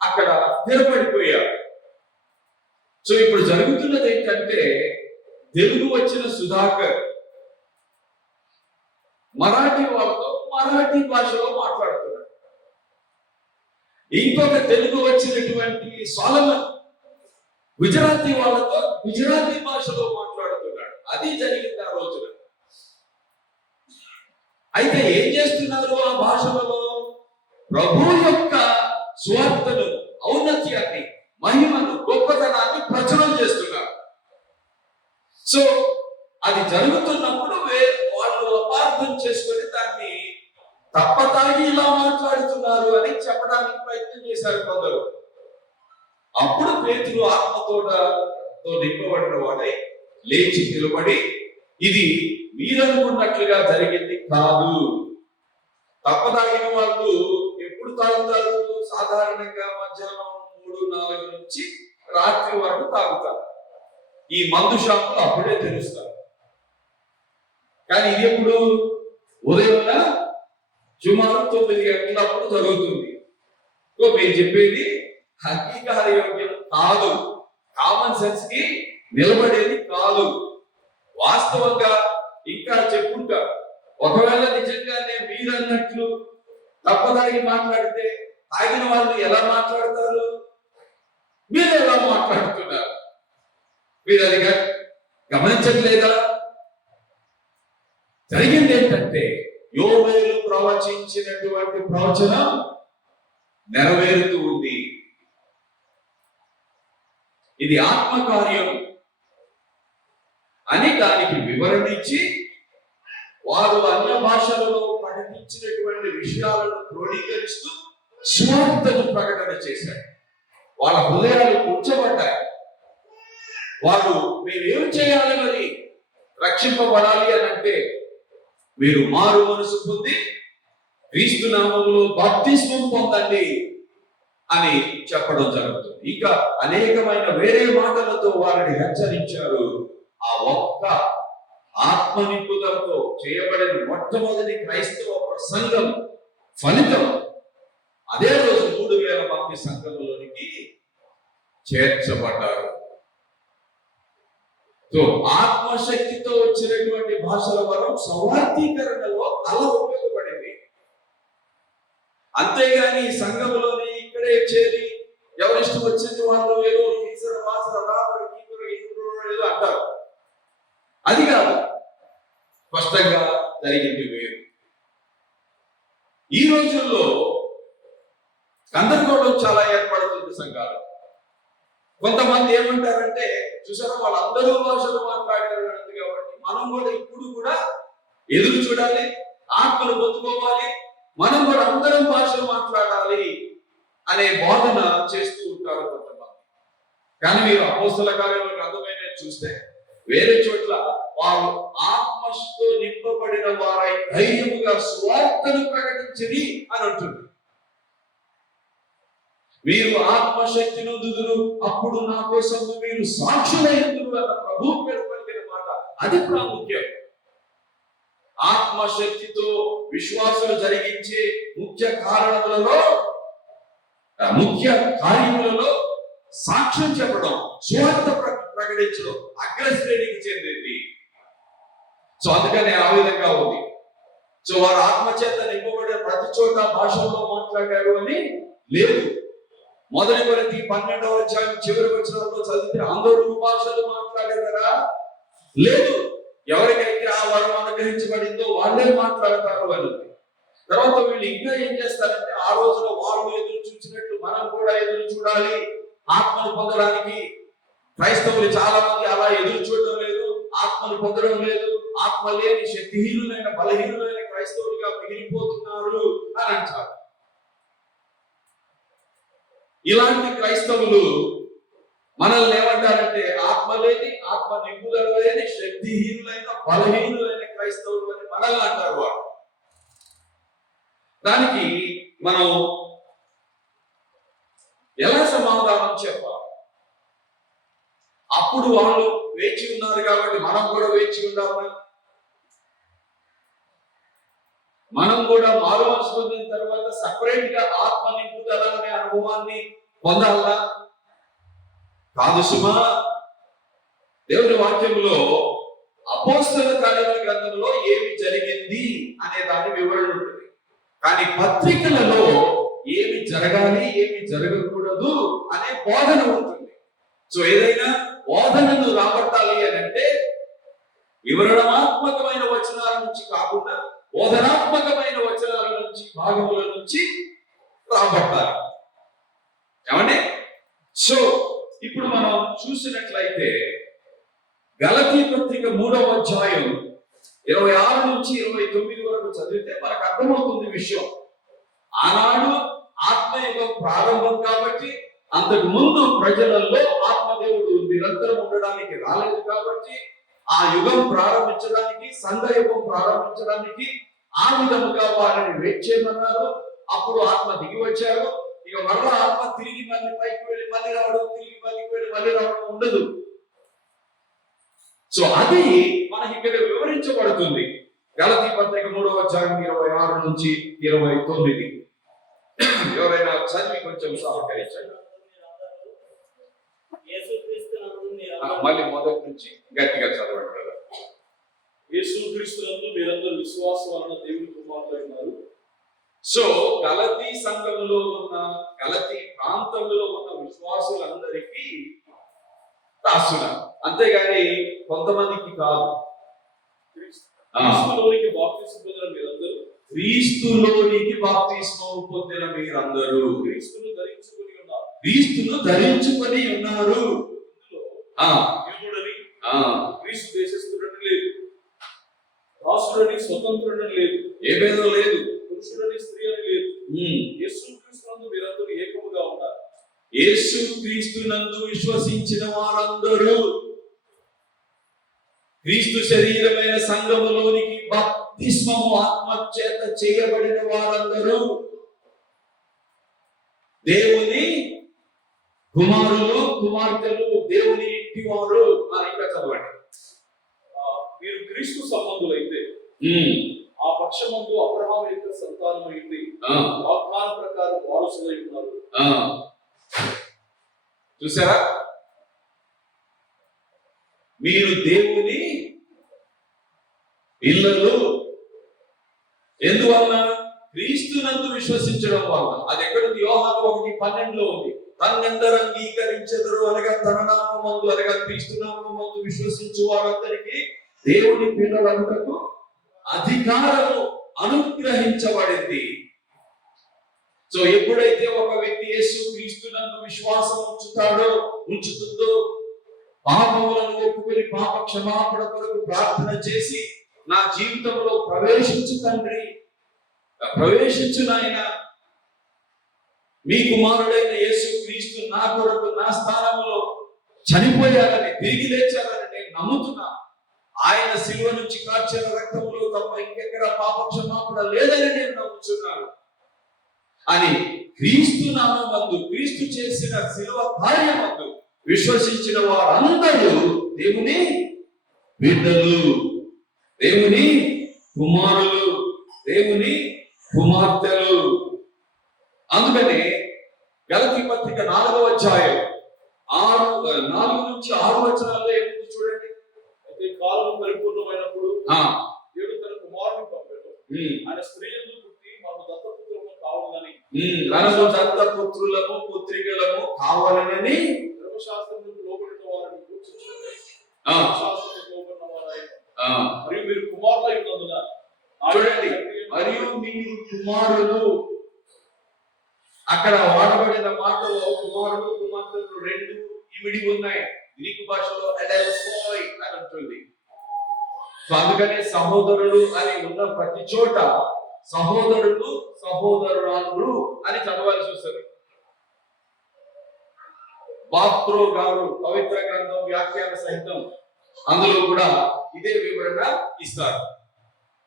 అక్కడ స్థిరపడిపోయారు. సో ఇప్పుడు జరుగుతున్నది ఏంటంటే, తెలుగు వచ్చిన సుధాకర్ మరాఠీ వాళ్ళతో మరాఠీ భాషలో మాట్లాడుతున్నాడు. ఇంకొక తెలుగు వచ్చినటువంటి సోలమన్ గుజరాతీ వాళ్ళతో గుజరాతీ భాషలో మాట్లాడుతున్నాడు. అది జరిగింది ఆ రోజున. అయితే ఏం చేస్తున్నారు ఆ భాషలలో? ప్రభు యొక్క స్వార్థను, ఔన్నత్యాన్ని, మహిమను, గొప్పతనాన్ని ప్రచురం చేస్తున్నారు. సో అది జరుగుతున్నప్పుడు వాళ్ళు అపార్థం చేసుకొని దాన్ని తప్పతాగి ఇలా మాట్లాడుతున్నారు అని చెప్పడానికి ప్రయత్నం చేశారు కొందరు. అప్పుడు పేతురు ఆత్మతో నింపబడిన వాడై లేచి నిలబడి, ఇది మీరనుకున్నట్లుగా జరిగింది కాదు. తప్పదాగిన వాళ్ళు ఎప్పుడు తాగుతారు? సాధారణంగా మధ్యాహ్నం 3-4 నుంచి రాత్రి వరకు తాగుతారు. ఈ మందు షాపులు అప్పుడే తెలుస్తారు. కానీ ఇది ఎప్పుడు? ఉదయం సుమారు 9 గంటలప్పుడు జరుగుతుంది. మీరు చెప్పేది అంగీకార యోగ్యం కాదు, కామన్ సెన్స్ కి నిలబడేది కాదు. వాస్తవంగా ఇంకా చెప్పుకుంటా, ఒకవేళ నిజంగానే మీరన్నట్లు తప్పదాగి మాట్లాడితే తాగిన వాళ్ళు ఎలా మాట్లాడతారు? మీరు ఎలా మాట్లాడుతున్నారు? మీరు అది గమనించట్లేదా? జరిగింది ఏంటంటే, యోవేలు ప్రవచించినటువంటి ప్రవచనం నెరవేరుతూ ఉంది. ఇది ఆత్మకార్యం అని దానికి వివరణ ఇచ్చి, వారు అన్య భాషలలో ప్రకటించినటువంటి విషయాలను క్రోడీకరిస్తూ స్వార్థను ప్రకటన చేశారు. వాళ్ళ హృదయాలు కూర్చోబడ్డాయి. వారు మేమేం చేయాలి మరి రక్షింపబడాలి అని అంటే, మీరు మారు మనసు పొంది క్రీస్తు నామములో బాప్తిస్మం పొందండి అని చెప్పడం జరుగుతుంది. ఇంకా అనేకమైన వేరే మాటలతో వారిని హెచ్చరించారు. ఆ ఒక్క ఆత్మ నింపుదలతో చేయబడిన మొట్టమొదటి క్రైస్తవ ప్రసంగం ఫలితం అదే రోజు 3000 మంది సంఘంలోనికి చేర్చబడ్డారు. సో ఆత్మశక్తితో వచ్చినటువంటి భాషల వరం సౌహార్దీకరణలో అలా ఉపయోగపడింది. అంతేగాని సంఘంలోని ఇక్కడే చేరి ఎవరిష్టం వచ్చింది వాళ్ళు ఏదో ఈశ్వర వాసన ఏదో అంటారు. అది కాదు, స్పష్టంగా జరిగింది వేరు. ఈ రోజుల్లో గందరగోళం చాలా ఏర్పడుతుంది సంఘాలు. కొంతమంది ఏమంటారంటే, చూసారా వాళ్ళందరూ భాషలు మాట్లాడారు కాబట్టి మనం కూడా ఇప్పుడు కూడా ఎదురు చూడాలి, ఆత్మను పొందుకోవాలి, మనం కూడా అందరం భాషలు మాట్లాడాలి అనే బోధన చేస్తూ ఉంటారు కొంతమంది. కానీ మీరు అపోస్తల కార్యాల గ్రంథమైన చూస్తే వేరే చోట్ల వారు ఆత్మతో నింపబడిన వారై ధైర్యముగా సువార్తను ప్రకటించని అని అంటుంది. మీరు ఆత్మశక్తి నొందుదురు, అప్పుడు నా కోసం మీరు సాక్షులైనందురు అన్న ప్రభువు పేర్కొన్న మాట అది ప్రాముఖ్యం. ఆత్మశక్తితో విశ్వాసులు జరిగించే ముఖ్య కార్యములలో సాక్ష్యం చెప్పడం, సువార్త ప్రకటించడం అగ్రశ్రేణికి చెందింది. సో అందుకనే ఆ విధంగా ఉంది. సో వారు ఆత్మచేత నింపబడిన ప్రతి చోట భాషల్లో మాట్లాడారు అని లేదు. 1 కొరింథీ 12వ అధ్యాయం చివరి వచనంలో చదివితే అందరూ భాషలు మాట్లాడారా? లేదు. ఎవరికైతే ఆ వరం అనుగ్రహించబడిందో వాళ్ళే మాట్లాడతారు అని. తర్వాత వీళ్ళు ఇంకా ఏం చేస్తారంటే ఆ రోజున వాళ్ళు ఎదురు చూసినట్లు మనం కూడా ఎదురు చూడాలి ఆత్మను పొందడానికి. క్రైస్తవులు చాలా మంది అలా ఎదురు చూడడం లేదు, ఆత్మను పొందడం లేదు, ఆత్మ లేని శక్తిహీనులైన బలహీనులైన క్రైస్తవులుగా మిగిలిపోతున్నారు అని అంటారు. ఇలాంటి క్రైస్తవులు మనల్ని ఏమంటారంటే ఆత్మ లేని, ఆత్మ నింపుదల లేని, శక్తిహీనులైన బలహీనులైన క్రైస్తవులు అని మనల్ని అంటారు వాడు. దానికి మనం ఎలా సమాధానం చెప్పాలి? అప్పుడు వాళ్ళు వేచి ఉన్నారు కాబట్టి మనం కూడా వేచి ఉండాలి. మనం కూడా మారు మనసు పొందిన తర్వాత సపరేట్ గా ఆత్మ నింపుదల అనే అనుభవాన్ని పొందాలా? కాదు సుమా. దేవుని వాక్యంలో అపోస్తల కార్యముల గ్రంథంలో ఏమి జరిగింది అనే దాని వివరణ ఉంటుంది, కానీ పత్రికలలో ఏమి జరగాలి ఏమి జరగకూడదు అనే బోధన ఉంటుంది. సో ఏదైనా బోధనను రాబట్టాలి అని అంటే వివరణాత్మకమైన వచనాల నుంచి కాకుండా బోధనాత్మకమైన వచనాల నుంచి, భాగముల నుంచి రాబట్టాలి. ఏమండి? సో ఇప్పుడు మనం చూసినట్లయితే గలతీ పత్రిక 3వ అధ్యాయం 26 నుంచి 29 వరకు చదివితే మనకు అర్థమవుతుంది విషయం. ఆనాడు ఆత్మయుగం ప్రారంభం కాబట్టి, అంతకు ముందు ప్రజలలో ఆత్మదేవుడు నిరంతరం ఉండడానికి రాలేదు కాబట్టి, ఆ యుగం ప్రారంభించడానికి, సంఘ యుగం ప్రారంభించడానికి ఆ విధముగా వారిని వెయిట్ చేయమన్నారు. అప్పుడు ఆత్మ దిగి వచ్చారు. ఇక మరలా ఆత్మ తిరిగి మళ్ళీ పైకి వెళ్ళి మళ్ళీ రావడం, తిరిగి పైకి వెళ్ళి మళ్ళీ రావడం ఉండదు. సో అది మనకి ఇక్కడ వివరించబడుతుంది. గలతీ పత్రిక 3వ అధ్యాయం 26 నుంచి 29. ఎవరైనా చదివి కొంచెం సహకరించండి. మళ్ళీ మొదటి నుంచి గట్టిగా చదవండి కదా. యేసుక్రీస్తునందు మీరందరూ విశ్వాసం వలన దేవుని కుమారులై ఉన్నారు. సో గలతీ సంఘంలో ఉన్న, గలతీ ప్రాంతంలో ఉన్న విశ్వాసులందరికీ రాస్తున్నారు, అంతేగాని కొంతమందికి కాదు. క్రీస్తులోనికి బాప్తిస్మం పొందిన మీరందరూ, క్రీస్తులోనికి బాప్తిస్మం పొందిన మీరందరూ క్రీస్తును ధరించుకొని ఉన్నారు. క్రీస్తును ధరించుకొని ఉన్నారు. యూదుడని, క్రీస్తు దేశస్థుడని లేదు, దాసుడని స్వతంత్రుడని లేదు, ఏ భేదం లేదు, పురుషుడని స్త్రీ అని లేదు. యేసుక్రీస్తునందు మీరందరూ ఏకముగా ఉన్నారు. యేసుక్రీస్తునందు విశ్వసించిన వారందరూ, క్రీస్తు శరీరమైన సంఘములోనికి బాప్తిస్మము ఆత్మ చేత చేయబడిన వారందరూ దేవుని కుమారులు, కుమార్తెలు, దేవుని ఇంటి వారు. ఇంకా చదవండి. మీరు క్రీస్తు సంబంధులైతే ఆ పక్షమందు అబ్రహాము యొక్క సంతానమై ఉండి వాగ్దాన ప్రకారం వారసులై ఉన్నారు. చూసారా? మీరు దేవుని పిల్లలు. ఎందువల్ల? క్రీస్తునందు విశ్వసించడం వల్ల. అది ఎక్కడుంది? యోహాను 1:12 ఉంది. తన్నెందరు అంగీకరించెదరు అనగా తన నామమందు, అనగా క్రీస్తు నామమందు విశ్వసించు వారందరికీ దేవుని పిల్లలకు అధికారము అనుగ్రహించబడింది. సో ఎప్పుడైతే ఒక వ్యక్తి యేసు క్రీస్తునందు విశ్వాసం ఉంచుతుందో, పాపములను ఒప్పుకొని పాప క్షమాపణ కొరకు ప్రార్థన చేసి, నా జీవితంలో ప్రవేశించు తండ్రి, ప్రవేశించు నాయన, మీ కుమారుడైన యేసు క్రీస్తు నా కొరకు నా స్థానంలో చనిపోయారని, తిరిగి లేచారని నేను నమ్ముతున్నా. ఆయన శిలువ నుంచి కార్చిన రక్తంలో తప్ప ఇంకెక్కడ పాప క్షమాపణ లేదని నేను నమ్ముతున్నాను అని క్రీస్తు నామమందు, క్రీస్తు చేసిన శిలువ కార్యమందు విశ్వసించిన వారందరూ దేవుని బిడ్డలు, దేవుని కుమారులు, దేవుని కుమార్తెలు. అందుకని గలతీ పత్రిక 4వ అధ్యాయం 4 నుంచి 6 వచనాల్లో ఏముంది చూడండి. అయితే కాలం పరిపూర్ణమైనప్పుడు దేవుడు తన కుమారుని పంపాడు. ఆయన స్త్రీ యందు పుట్టి మనము దత్తపుత్రులము కావాలని, మనము దత్తపుత్రులము పుత్రికలము కావాలని ధర్మశాస్త్రములకు లోబడిన వారిని కూర్చుంటున్నాయి. శాస్త్రములకు లోబడిన వారై మరియు మీరు కుమారులై ఉన్నందున, చూడండి, మరియు మీరు అక్కడ వాడబడిన మాటలో కుమారుడు కుమార్తెలు రెండు ఇమిడి ఉన్నాయి. గ్రీకు భాషలో అడెల్ఫోయ్ అని ఉంటుంది. సో అందుకనే సహోదరుడు అని ఉన్న ప్రతి చోట సహోదరుడు సహోదరురాలు అని చదవాల్సి వస్తుంది. బాత్రో గారు పవిత్ర గ్రంథం వ్యాఖ్యాన సహితం అందులో కూడా ఇదే వివరణ ఇస్తారు.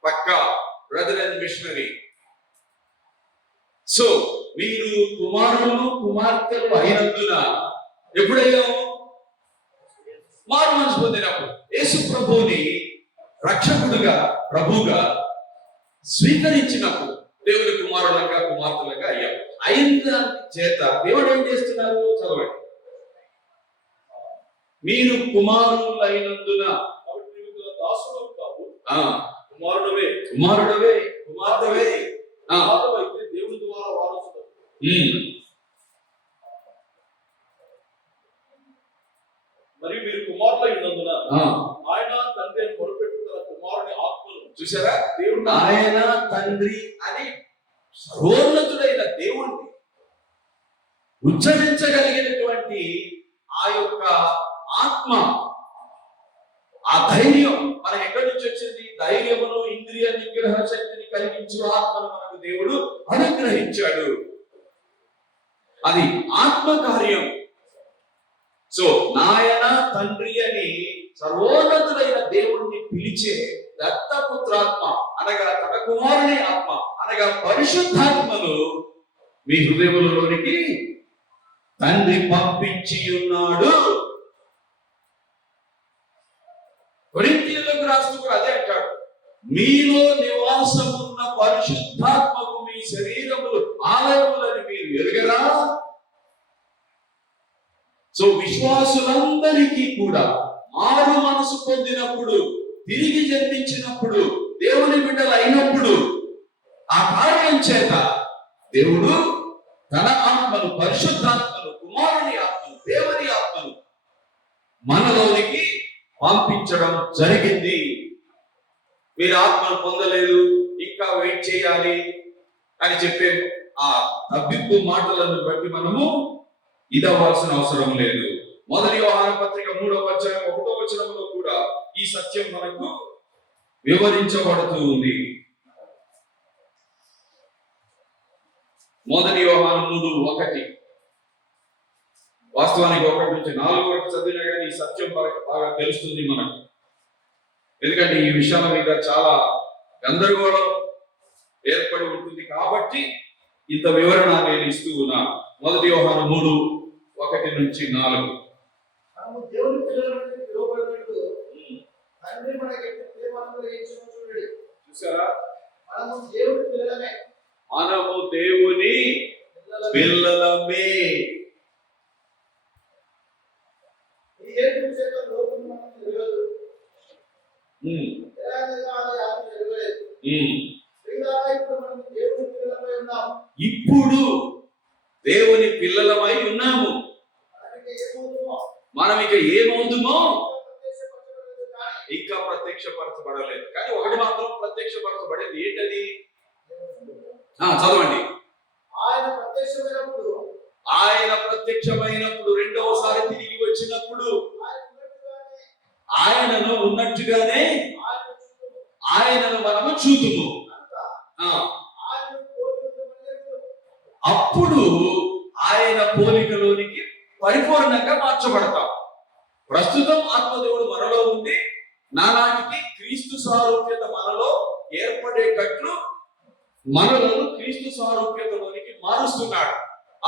పక్కా బ్రదర్ అండ్ మిషనరీ. సో మీరు కుమారులు కుమార్తెలు అయినందున ఎప్పుడయ్యాము? మారు మనసు పొందినప్పుడు, యేసు ప్రభువుని రక్షకుడుగా ప్రభువుగా స్వీకరించినప్పుడు దేవుని కుమారులుగా కుమార్తెలుగా అయ్యాం. అయిన చేత దేవుడు ఏం చేస్తున్నారు? చదవండి. మీరు కుమారులు అయినందున, కాబట్టి నీవు దాసుడు కావు, ఆ కుమారుడవే కుమారుడవే కుమార్తెవే. అయితే దేవుని ద్వారా వారసుడు. మరియు మీరు కుమారులు అయినందున ఆయన తండ్రి అని మొరపెట్టు తన కుమారుని ఆత్మను. చూసారా? దేవుడు ఆయన తండ్రి అని సర్వోన్నతుడైన దేవుణ్ణి ఉచ్చరించగలిగినటువంటి ఆ యొక్క ఆత్మ, ఆ ధైర్యం మనకు ఎక్కడి నుంచి వచ్చింది? ధైర్యమును ఇంద్రియ నిగ్రహ శక్తిని కలిగించు ఆత్మను మనకు దేవుడు అనుగ్రహించాడు. అది ఆత్మ కార్యం. సో నాయన తండ్రి అని సర్వోన్నతుడైన దేవుణ్ణి పిలిచే దత్తపుత్రాత్మ అనగా తన కుమారుని ఆత్మ అనగా పరిశుద్ధాత్మను మీ హృదయములోనికి తండ్రి పంపించి ఉన్నాడు. కొరింథీయులకు రాస్తూ కూడా అదే అంటాడు, మీలో నివాసమున్న పరిశుద్ధాత్మకు మీ శరీరములు ఆలయములని మీరు ఎరుగరా? సో విశ్వాసులందరికీ కూడా మారు మనసు పొందినప్పుడు, తిరిగి జన్మించినప్పుడు, దేవుని బిడ్డలు అయినప్పుడు ఆ కార్యం చేత దేవుడు తన ఆత్మను, పరిశుద్ధాత్మను, కుమారుని ఆత్మను, దేవుని ఆత్మను మనలోనికి పంపించడం జరిగింది. మీరు ఆత్మను పొందలేదు, ఇంకా వెయిట్ చేయాలి అని చెప్పే ఆ తబ్బిబ్బు మాటలను బట్టి మనము ఇదవ్వాల్సిన అవసరం లేదు. మొదటి యోహాను పత్రిక 3వ అధ్యాయం 1వ వచనంలో కూడా ఈ సత్యం మనకు వివరించబడుతూ ఉంది. మొదటి యోహాను 3:1. వాస్తవానికి 1 నుంచి 4 వరకు చదివినా కానీ ఈ సత్యం బాగా తెలుస్తుంది మనకు. ఎందుకంటే ఈ విషయాల మీద చాలా గందరగోళం ఏర్పడి ఉంటుంది కాబట్టి ఇంత వివరణ నేను ఇస్తూ ఉన్నా. మొదటి యోహాను 3:1 నుంచి 4. మనము దేవుని పిల్లలని పిలువబడినట్టు తండ్రి మనకి ప్రేమను గ్రహించును చూడండి. చూసారా? మనము దేవుని పిల్లలమే. మనము దేవుని పిల్లలమే. ఈ హేతు చేత లోకం మనకు తెలియదు. ఎలాగైనా అది ఆత్మ ఎరుగలేదు. ఇప్పుడు మనం దేవుని పిల్లలమై ఉన్నాము. ఇప్పుడు దేవుని పిల్లలమై ఉన్నాము. మనం ఇక ఏమవుతుందో ఇంకా ప్రత్యక్షపరచబడలేదు. కానీ ఒకటి మాత్రం ప్రత్యక్షపరచబడేది. ఏంటది? చదవండి. ఆయన ప్రత్యక్షమైనప్పుడు రెండవసారి తిరిగి వచ్చినప్పుడు ఆయనను ఉన్నట్టుగానే ఆయనను మనము చూతుము. అప్పుడు ఆయన పోలికలోనికి పరిపూర్ణంగా మార్చబడతాం. ప్రస్తుతం ఆత్మదేవుడు మనలో ఉండి నానాటికి క్రీస్తు సారూప్యత మనలో ఏర్పడేటట్లు మనలను క్రీస్తు సారూప్యతలోనికి మారుస్తున్నాడు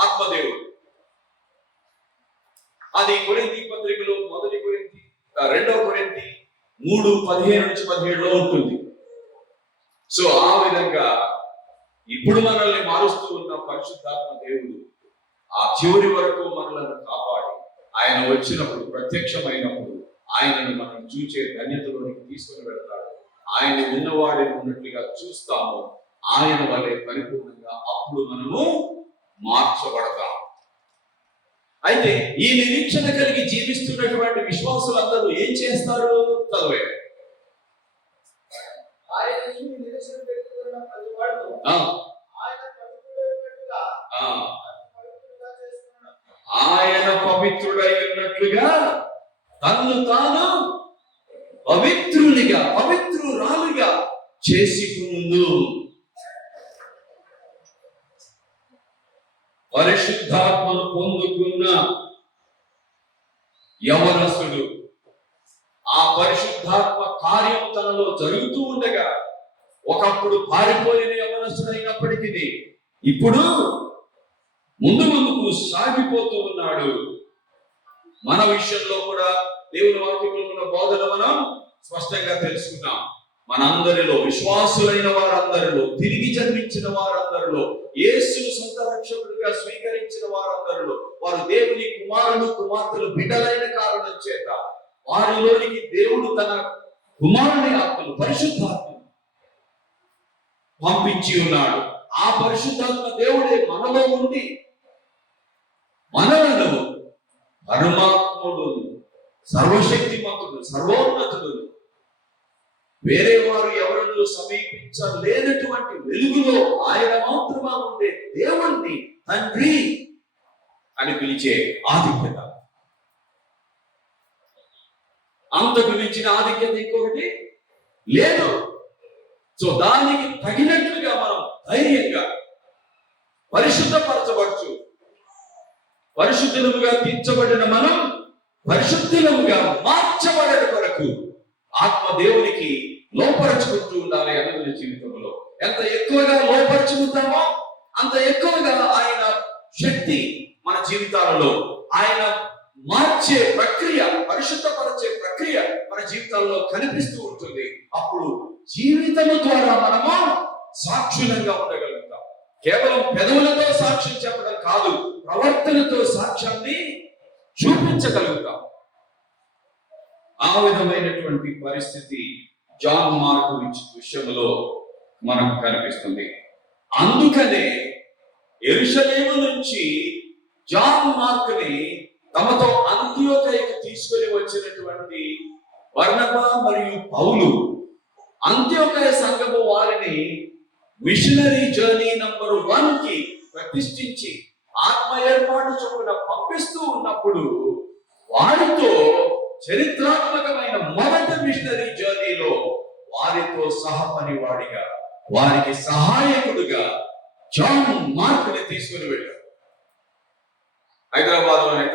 ఆత్మదేవుడు. అది కొరింథీ పత్రికలో 1 కొరింథీ 2 కొరింథీ 3:15 నుంచి 17లో ఉంటుంది. సో ఆ విధంగా ఇప్పుడు మనల్ని మారుస్తూ ఉన్న పరిశుద్ధాత్మ దేవుడు ఆ చివరి వరకు మనలను కాపాడి ఆయన వచ్చినప్పుడు, ప్రత్యక్షమైనప్పుడు ఆయనను మనం చూచే ధన్యతలోనికి తీసుకుని వెళ్తాడు. ఆయన ఉన్నవాడిని ఉన్నట్లుగా చూస్తాము. ఆయన వలె పరిపూర్ణంగా అప్పుడు మనము మార్చబడతాం. అయితే ఈ నిరీక్షణ కలిగి జీవిస్తున్నటువంటి విశ్వాసులందరూ ఏం చేస్తారు? చదివే ఆయన పవిత్రుడై ఉన్నట్లుగా తన్ను తాను పవిత్రునిగా పవిత్రురాలుగా చేసుకును. పరిశుద్ధాత్మను పొందుకున్న యవనస్తుడు ఆ పరిశుద్ధాత్మ కార్యం తనలో జరుగుతూ ఉండగా ఒకప్పుడు పారిపోయిన యవనస్తుడైనప్పటికీ ఇప్పుడు ముందుకు సాగిపోతూ ఉన్నాడు. మన విషయంలో కూడా దేవుని వాక్యంలో ఉన్న బోధన మనం స్పష్టంగా తెలుసుకున్నాం. మనందరిలో విశ్వాసులైన వారందరిలో, తిరిగి జన్మించిన వారందరిలో, యేసును సొంత రక్షకుడిగా స్వీకరించిన వారందరిలో, వారు దేవుని కుమారుడు కుమార్తెలు బిడ్డలైన కారణం చేత వారిలోనికి దేవుడు తన కుమారుని ఆత్మను పరిశుద్ధాత్మను పంపించి ఉన్నాడు. ఆ పరిశుద్ధాత్మ దేవుడే మనలో ఉండి మనలను పరమాత్ముడు, సర్వశక్తిమంతుడు, సర్వోన్నతుడు, వేరే వారు ఎవరನ್ನು సమీపించలేనటువంటి వెలుగులో ఆయన మాత్రమే ఉండే దేవుణ్ణి తండ్రి అని పిలిచే ఆధిక్యత. అంతకు మించిన ఆధిక్యత ఇంకొకటి లేదు. సో దానికి తగినట్లుగా మనం ధైర్యంగా పరిశుద్ధపరచవచ్చు. పరిశుద్ధులుగా తీర్చబడిన మనం పరిశుద్ధులుగా మార్చబడే వరకు ఆత్మ దేవునికి లోపరుచుకుంటూ ఉండాలి. అనుదిన జీవితంలో ఎంత ఎక్కువగా లోపరుచుకుంటామో అంత ఎక్కువగా ఆయన శక్తి మన జీవితాలలో, ఆయన మార్చే ప్రక్రియ, పరిశుద్ధపరిచే ప్రక్రియ మన జీవితాల్లో కనిపిస్తూ ఉంటుంది. అప్పుడు జీవితము ద్వారా మనము సాక్షులంగా ఉండగలుగుతాం. కేవలం పెదవులతో సాక్ష్యం చెప్పడం కాదు, ప్రవర్తనతో సాక్ష్యాన్ని చూపించగలుగుతాం. ఆ విధమైనటువంటి పరిస్థితి జాన్ మార్కు విషయంలో మనకు కనిపిస్తుంది. అందుకనే యెరూషలేము నుంచి జాన్ మార్కుని తమతో అంత్యోకయకు తీసుకొని వచ్చినటువంటి బర్నబా మరియు పౌలు అంత్యోకయ సంఘము వారిని మిషనరీ జర్నీ నంబర్ 1 కి ప్రతిష్ఠించి ఆత్మ ఏర్పాటు చొప్పున పంపిస్తూ ఉన్నప్పుడు వారితో చరిత్రాత్మకమైన మొదటి మిషనరీ జర్నీలో వారితో సహపనివాడిగా, వారికి సహాయకుడుగా జాన్ మార్కుని తీసుకుని వెళ్ళారు. హైదరాబాద్ లోనే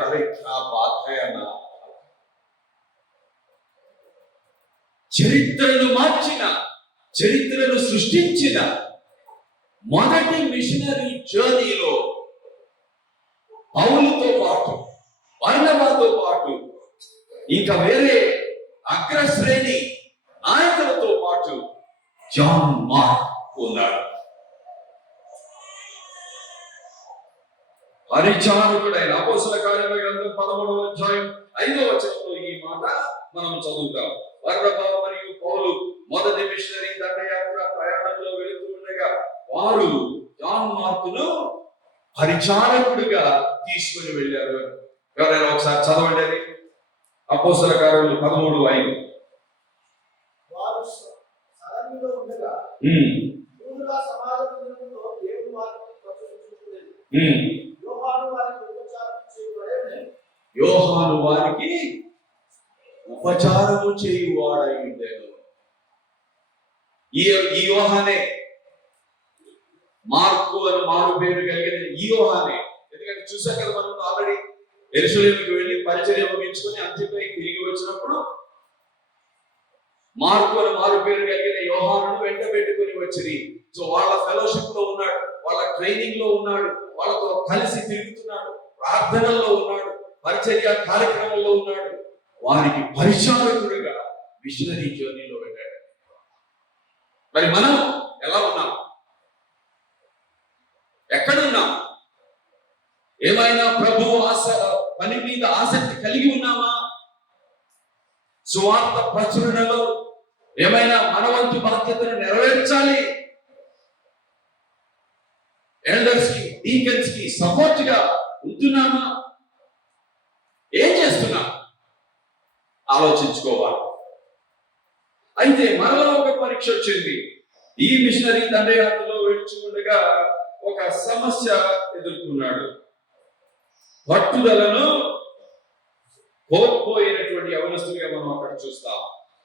చరిత్రను మార్చిన, చరిత్రను సృష్టించిన మొదటి మిషనరీ జర్నీలో పౌలుతో పాటు, బర్నబాతో పాటు ఇంకా వేరే అగ్రశ్రేణి నాయకులతో పాటు జాన్ మార్క్ ఉన్నాడు. పరిచారకుడైన అపోస్తల కార్యముల గ్రంథం 13వ అధ్యాయం 5వ వచనంలో ఈ మాట మనం చదువుతాం. బర్నబా మరియు పౌలు మొదటి మిషనరీ దండయాత్ర ప్రయాణంలో వెళుతూ ఉండగా వారు జాన్ మార్కును పరిచారకుడిగా తీసుకుని వెళ్ళారు. ఎవరైనా ఒకసారి చదవండి అది. అపోస్తల కార్యములు 13:5. వారు సరళిలో ఉండగా యూదుల సమాజ మందిరములో దేవుని వాక్యం ప్రచురించుచుండెను. యోహాను వారికి ఉపచారము చేయువాడై ఉండెను. ఈ యోహానే, మార్కు అని మారు పేరు కలిగిన ఈ యోహానే. ఎందుకంటే చూసాం కదా మనం ఆల్రెడీ యెరూషలేముకి వెళ్ళి పరిచర్య ముగించుకొని అంత్యోకయకి తిరిగి వచ్చినప్పుడు మార్కు అని మారు పేరు కలిగిన యోహానును వెంట పెట్టుకుని వచ్చింది. సో వాళ్ళ ఫెలోషిప్ లో ఉన్నాడు, వాళ్ళ ట్రైనింగ్ లో ఉన్నాడు, వాళ్ళతో కలిసి తిరుగుతున్నాడు, ప్రార్థనల్లో ఉన్నాడు, పరిచర్య కార్యక్రమంలో ఉన్నాడు. వారికి పరిచారకుడిగా మిషనరీ జర్నీలో వెళ్ళాడు. మరి మనం ఎలా ఉన్నాం? ఎక్కడున్నాం? ఏమైనా ప్రభు పని మీద ఆసక్తి కలిగి ఉన్నామా? సువార్త ప్రచురణలో ఏమైనా మనవంతు బాధ్యతను నెరవేర్చాలి, ఎల్డర్స్ కి, డీకన్స్ కి సపోర్ట్ గా ఉంటున్నామా? ఏం చేస్తున్నా ఆలోచించుకోవాలి. అయితే మరలా ఒక పరీక్ష వచ్చింది. ఈ మిషనరీ దండయాత్రలో వెళ్తూ ఉండగా ఒక సమస్య ఎదుర్కొన్నాడు. పట్టుదలను కోల్పోయినటువంటి యవనస్తులుగా మనం అక్కడ చూస్తాం.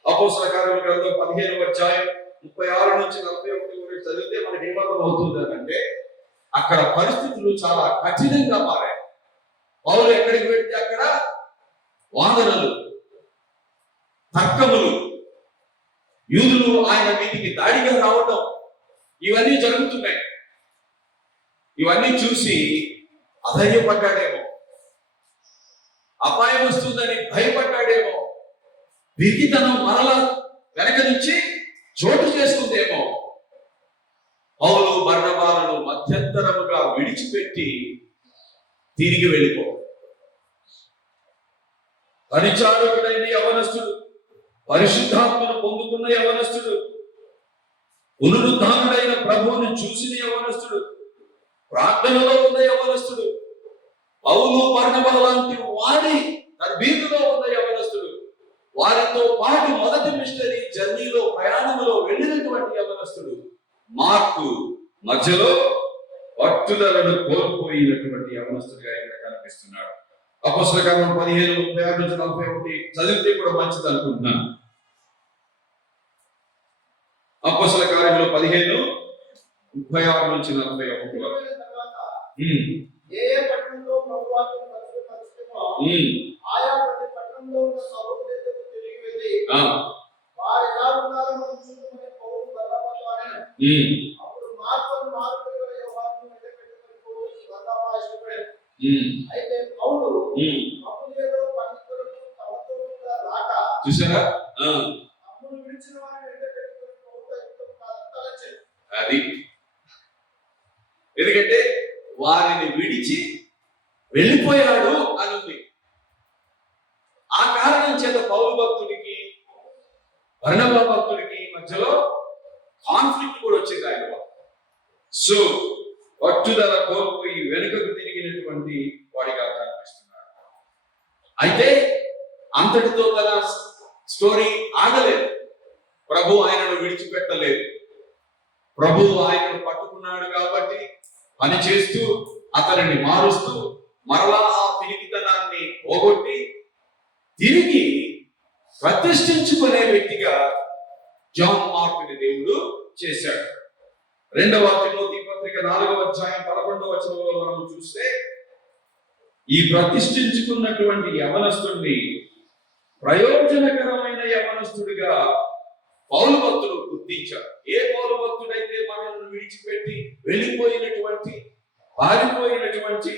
అపోస్తల కార్యముల గ్రంథం 15వ అధ్యాయం 36 నుంచి 41 వరకు చదివితే మనకి ఏమర్థం అవుతుంది అంటే అక్కడ పరిస్థితులు చాలా కఠినంగా మారాయి. పౌలు ఎక్కడికి వెళ్తే అక్కడ వాదనలు, తర్కములు, యూదులు ఆయన మీదికి దాడిగా రావడం, ఇవన్నీ జరుగుతున్నాయి. ఇవన్నీ చూసి అధైర్యపడ్డాడేమో, అపాయం వస్తుందని భయపడ్డాడేమో, వికితనం మరలా వెనక నుంచి చోటు చేసుకుందేమో. పౌలు బర్నబాలను మధ్యంతరముగా విడిచిపెట్టి తిరిగి వెళ్ళిపో. పరిచారకుడైన యవనస్తుడు, పరిశుద్ధాత్మను పొందుకున్న యవనస్తుడు, పునరుద్ధానుడైన ప్రభువుని చూసిన యవనస్తుడు, ప్రార్థనలో ఉన్న యవనస్తుడు, పౌలు బర్నబా లాంటి వారి తర్బీదులో ఉన్న యవనస్తుడు, వారితో పాటు మొదటి మిషనరీ జర్నీలో ప్రయాణంలో వెళ్ళినటువంటి యవనస్తుడు మార్కు మధ్యలో పట్టుదలను కోల్పోయినటువంటి యవనస్తుడిగా ఇక్కడ కనిపిస్తున్నాడు. అపోస్తల కార్యములు 15:36-41 చదివితే కూడా మంచిది అనుకుంటున్నాను. అపోస్తల కార్యములు 15:36-41 వరకు. ఏ పట్టణంలో ప్రభువాక్యం ప్రచురితమో ఆయా ప్రతి పట్టణంలో ఉన్న సహోదరుల దగ్గరకు తిరిగి వెళ్ళి వారు ఎలా ఉన్నారో మనం చూడమని పౌలు బర్నబాతో అనెను. అప్పుడు మార్కును మార్కులుగా యోహానును వెంటబెట్టుకొని పౌలు బర్నబా ఇష్టపడాడు. అయితే పౌలు అప్పుడేదో పండితులకు తమతో కూడా రాక చూసారా, అప్పుడు విడిచిన వారిని వెంటబెట్టుకొని పౌలు యుద్ధం తలచెను. అది ఎందుకంటే వారిని విడిచి వెళ్ళిపోయాడు అని ఉంది. ఆ కారణం చేత పౌలు భక్తుడికి బర్నబా భక్తుడికి మధ్యలో కాన్ఫ్లిక్ట్ కూడా వచ్చింది ఆయన. సో పట్టుదల కోల్పోయి వెనుకకు తిరిగినటువంటి వాడిగా కనిపిస్తున్నాడు. అయితే అంతటితో తన స్టోరీ ఆగలేదు. ప్రభు ఆయనను విడిచిపెట్టలేదు. ప్రభు ఆయనను పట్టుకున్నాడు కాబట్టి పని చేస్తూ అతనిని మారుస్తూ మరలా ఆ పిరికితనాన్ని పోగొట్టి తిరిగి ప్రతిష్ఠించుకునే వ్యక్తిగా జాన్ మార్కుని దేవుడు చేశాడు. 2వ తిమోతి పత్రిక 4వ అధ్యాయం 11వ వచనంలో మనం చూస్తే ఈ ప్రతిష్ఠించుకున్నటువంటి యవనస్తుడిని ప్రయోజనకరమైన యవనస్తుడిగా పౌలు భక్తుడు గుర్తించాడు. ఏ పౌలు భక్తుడైతే మనల్ని విడిచిపెట్టి వెళ్ళిపోయినటువంటి, పారిపోయినటువంటి,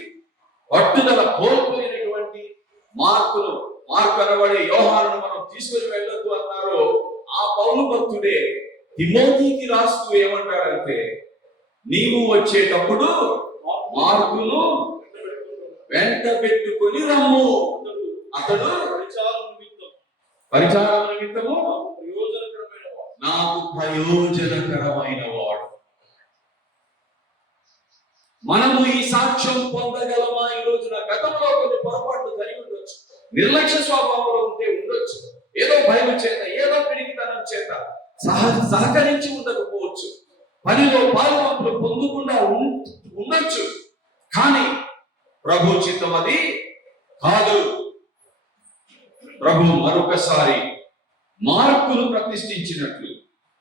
పట్టుదల కోల్పోయినటువంటి మార్కు అనబడే యోహానును మనం తీసుకొని వెళ్ళొద్దు అన్నారో ఆ పౌలు భక్తుడే తిమోతికి రాస్తూ ఏమంటాడంటే, నీవు వచ్చేటప్పుడు మార్కును వెంట పెట్టుకొని రమ్ము. అతడు పరిచారం నిమిత్తము నాకు ప్రయోజనకరమైన వాడు. మనము ఈ సాక్ష్యం పొందగలమా? ఈ రోజున గతంలో కొన్ని పొరపాట్లు జరిగి ఉండొచ్చు, నిర్లక్ష్య స్వభావంలో ఉంటే ఉండొచ్చు, ఏదో భయం చేత, ఏదో పిడికితనం చేత సహకరించి ఉండకపోవచ్చు, పనిలో పాల్గొంపులు పొందకుండా ఉండొచ్చు. కానీ ప్రభు చిత్తం అది కాదు. ప్రభు మరొకసారి మార్కును ప్రతిష్ఠించినట్లు,